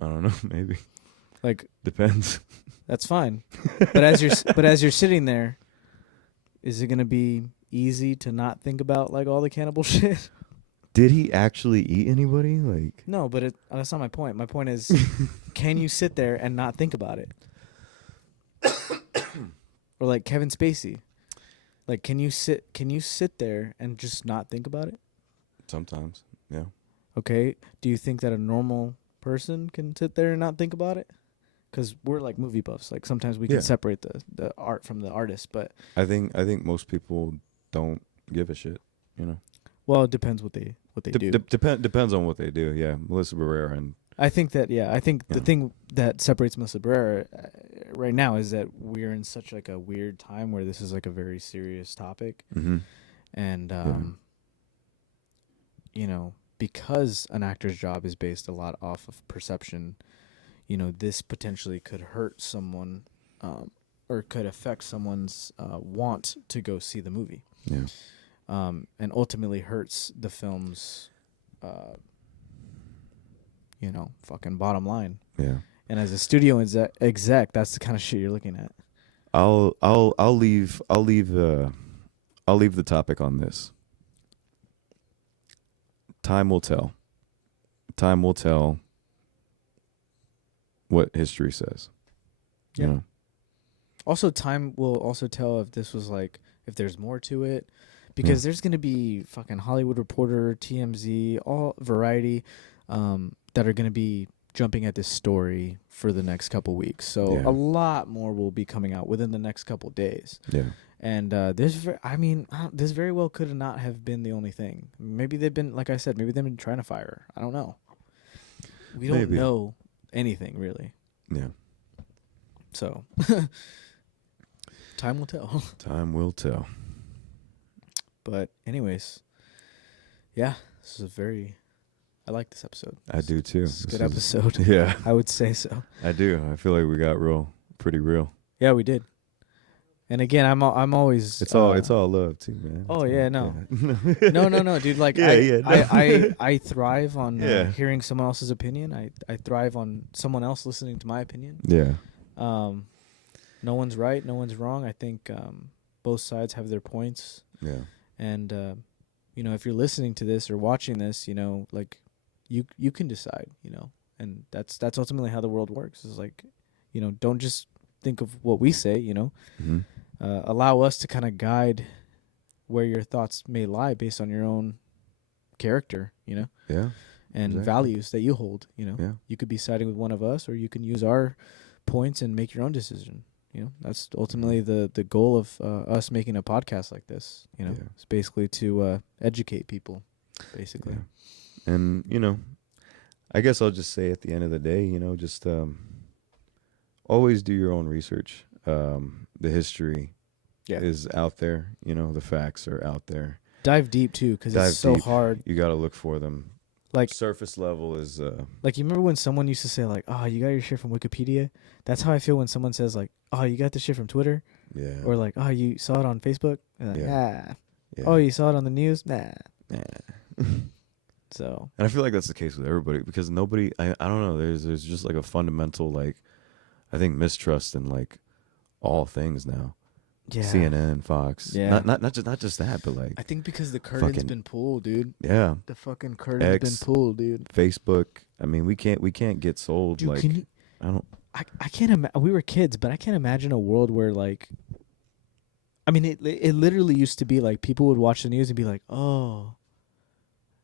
I don't know. Maybe. Like, depends. That's fine. But as you're sitting there, is it gonna be easy to not think about like all the cannibal shit? Did he actually eat anybody? Like, no, but that's not my point. My point is, can you sit there and not think about it? Or like Kevin Spacey, like can you sit there and just not think about it? Sometimes, yeah. Okay. Do you think that a normal person can sit there and not think about it? Because we're like movie buffs. Like sometimes we can separate the art from the artist, but I think most people don't give a shit. You know. Well, it depends what they do. Depends on what they do. Yeah, Melissa Barrera and. I think the thing that separates Melissa Barrera right now is that we're in such like a weird time where this is like a very serious topic, and you know, because an actor's job is based a lot off of perception, this potentially could hurt someone, or could affect someone's want to go see the movie. Yeah. And ultimately hurts the film's, fucking bottom line. Yeah. And as a studio exec, that's the kind of shit you're looking at. I'll leave the topic on this. Time will tell. Time will tell what history says. Yeah. You know? Also, time will also tell if this was if there's more to it, because there's gonna be fucking Hollywood Reporter, TMZ, all Variety, that are gonna be jumping at this story for the next couple weeks. So a lot more will be coming out within the next couple days. Yeah. And this very well could not have been the only thing. Maybe they've been, like I said, maybe they've been trying to fire her. I don't know. We don't know anything really. Yeah. So time will tell. Time will tell. But anyways, yeah, this is I like this episode. I do too. It's a good episode. Yeah. I would say so. I do. I feel like we got pretty real. Yeah, we did. And again, I'm always it's all love too, man. Oh yeah, no. Yeah. no, dude. Like I thrive on hearing someone else's opinion. I thrive on someone else listening to my opinion. Yeah. No one's right, no one's wrong. I think both sides have their points. Yeah. And if you're listening to this or watching this, you can decide, and that's ultimately how the world works. Is don't just think of what we say, Mm-hmm. Allow us to kind of guide where your thoughts may lie based on your own character, Yeah. and exactly. values that you hold. Yeah. You could be siding with one of us, or you can use our points and make your own decision. That's ultimately the goal of us making a podcast like this. It's basically to educate people, basically. Yeah. And I guess I'll just say at the end of the day, just always do your own research. The history is out there. The facts are out there. Dive deep too, because it's so hard. You got to look for them. Like surface level is you remember when someone used to say oh, you got your shit from Wikipedia? That's how I feel when someone says oh, you got this shit from Twitter. Yeah. Or oh, you saw it on Facebook? Nah. Yeah. Oh, you saw it on the news? Nah. So. And I feel like that's the case with everybody, because nobody, I don't know, there's just a fundamental I think mistrust in all things now. Yeah. CNN, Fox. Yeah. Not just that, but I think because the curtain's been pulled, dude. Yeah. The fucking curtain's been pulled, dude. Facebook. I mean, we can't get sold. Dude, I can't imagine. We were kids, but I can't imagine a world where it literally used to be people would watch the news and be like, oh,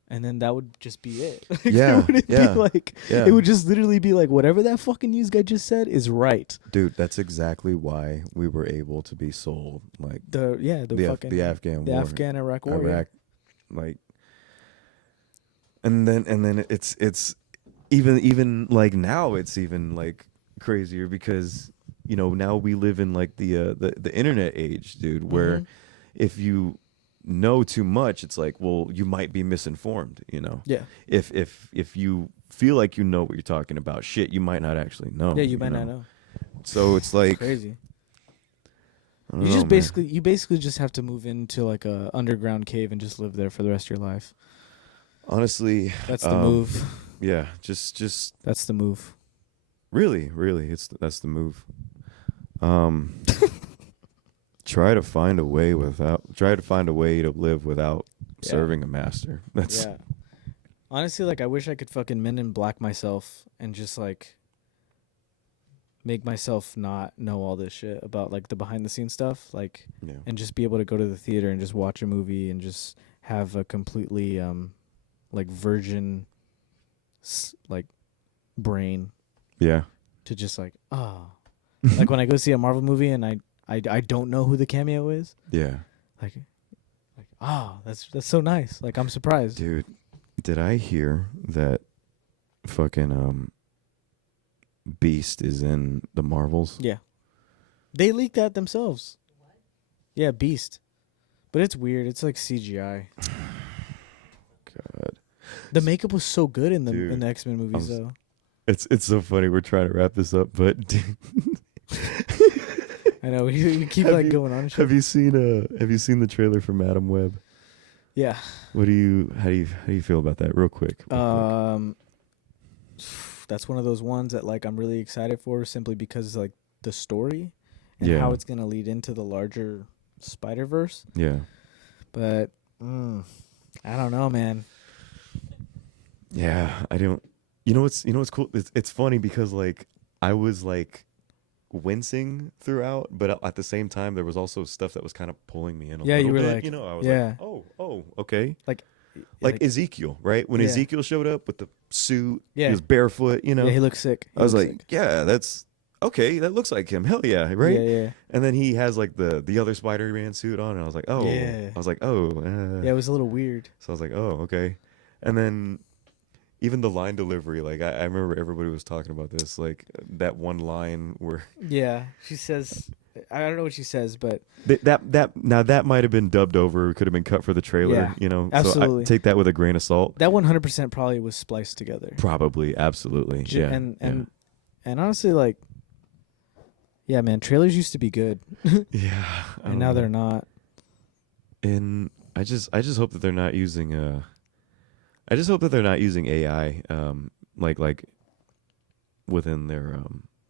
and then that would just be it. Yeah. It would just literally be whatever that fucking news guy just said is right. Dude, that's exactly why we were able to be sold. The Afghan war. Afghan Iraq war. Iraq, and then it's even now it's even crazier, because now we live in the internet age, dude, where if you know too much, it's well, you might be misinformed. Yeah. If you feel like you know what you're talking about, shit, you might not actually know. Yeah, you might not know. So it's crazy. You basically just have to move into a underground cave and just live there for the rest of your life. Honestly, that's the move. Yeah, just that's the move. Really, that's the move. Try to find a way to live without serving a master. That's honestly, I wish I could fucking Men in Black myself and just make myself not know all this shit about the behind the scenes stuff, and just be able to go to the theater and just watch a movie and just have a completely virgin brain. Yeah. To just when I go see a Marvel movie and I don't know who the cameo is. Yeah. That's so nice. I'm surprised. Dude, did I hear that fucking Beast is in the Marvels? Yeah. They leaked that themselves. What? Yeah, Beast. But it's weird. It's CGI. God. The makeup was so good in the X-Men movies though. It's so funny. We're trying to wrap this up, but I know we keep like going on. And shit. have you seen the trailer for Madam Web? Yeah. How do you feel about that? Real quick. That's one of those ones that like I'm really excited for, simply because like the story and Yeah. how it's gonna lead into the larger Spider-Verse. Yeah. But I don't know, man. Yeah, I don't. You know what's cool? It's funny because like I was like wincing throughout, but at the same time there was also stuff that was kind of pulling me in a Yeah, little you were bit. like, You know, I was yeah. like, oh, okay. Like Ezekiel, right? When Yeah. Ezekiel showed up with the suit, Yeah. he was barefoot. You know, yeah, he looks sick. I was like, yeah, that's okay. That looks like him. Hell yeah, right? Yeah. And then he has like the other Spider-Man suit on, and I was like, oh, Yeah. yeah, it was a little weird. So I was like, oh, okay. And then even the line delivery, like I remember everybody was talking about this, like that one line where Yeah, she says, I don't know what she says, but that might have been dubbed over, could have been cut for the trailer, Yeah, you know. absolutely. So I take that with a grain of salt. that 100% probably was spliced together. Probably, absolutely, yeah. And honestly, like, yeah, man, trailers used to be good, yeah, and now they're not. And I just hope that they're not using AI like within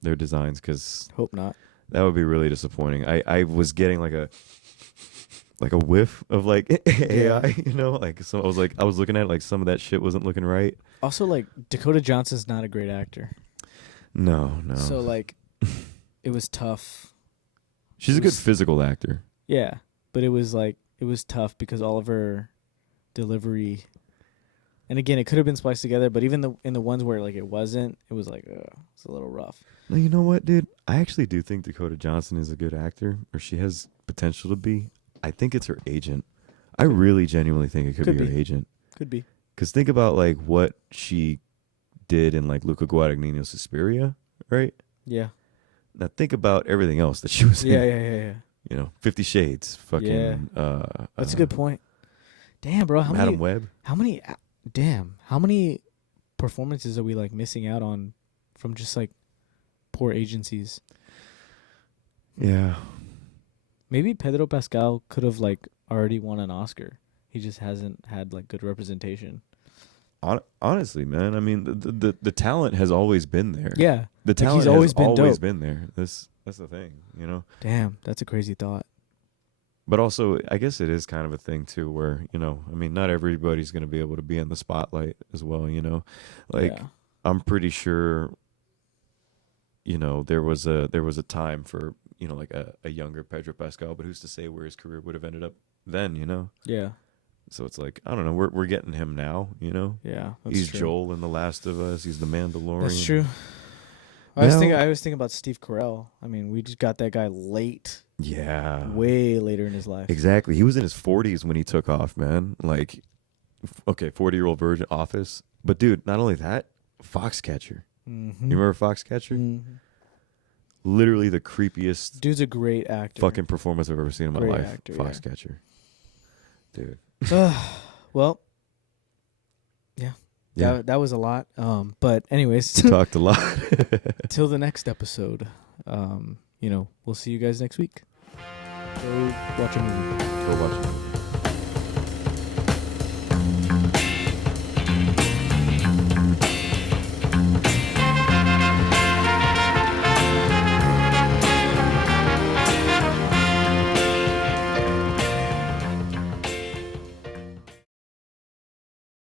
their designs, because Hope not. that would be really disappointing. I was getting like a whiff of like AI, you know, like, so I was looking at it, like some of that shit wasn't looking right. Also, like, Dakota Johnson's not a great actor, No. so like, it was tough. She's it a good was- physical actor. Yeah, but it was tough because all of her delivery. And again, it could have been spliced together, but even in the ones where like it wasn't, it was like it's a little rough. No, you know what, dude? I actually do think Dakota Johnson is a good actor, or she has potential to be. I think it's her agent. I really genuinely think it could be her agent. Could be. Because think about like what she did in like Luca Guadagnino's Suspiria, right? Yeah. Now think about everything else that she was in. Yeah. You know, 50 Shades, fucking. Yeah. That's a good point. Damn, bro. Madam Web. How many performances are we like missing out on from just like poor agencies? Yeah. Maybe Pedro Pascal could have like already won an Oscar. He just hasn't had like good representation. Honestly, man, I mean, the talent has always been there. Yeah. The Like, talent he's always has been always dope. been there. That's the thing, you know. Damn, that's a crazy thought. But also, I guess it is kind of a thing too, where, you know, I mean, not everybody's going to be able to be in the spotlight as well, you know. Like, Yeah. I'm pretty sure, you know, there was a time for, you know, like a younger Pedro Pascal, but who's to say where his career would have ended up then, you know? Yeah. So it's like, I don't know, we're getting him now, you know? Yeah. That's He's true. Joel in The Last of Us. He's the Mandalorian. That's true. I was thinking about Steve Carell. I mean, we just got that guy late. Yeah. Way later in his life. Exactly. He was in his 40s when he took off, man. Like, okay, 40-year-old virgin Office. But dude, not only that, Foxcatcher. Mm-hmm. You remember Foxcatcher? Mm-hmm. Literally the creepiest Dude's a great actor. fucking performance I've ever seen in my Great life. actor, yeah. Foxcatcher. Dude. Well, yeah. That was a lot. But anyways, Talked a lot. till the next episode. You know, we'll see you guys next week. Go watch a movie. Go watch it.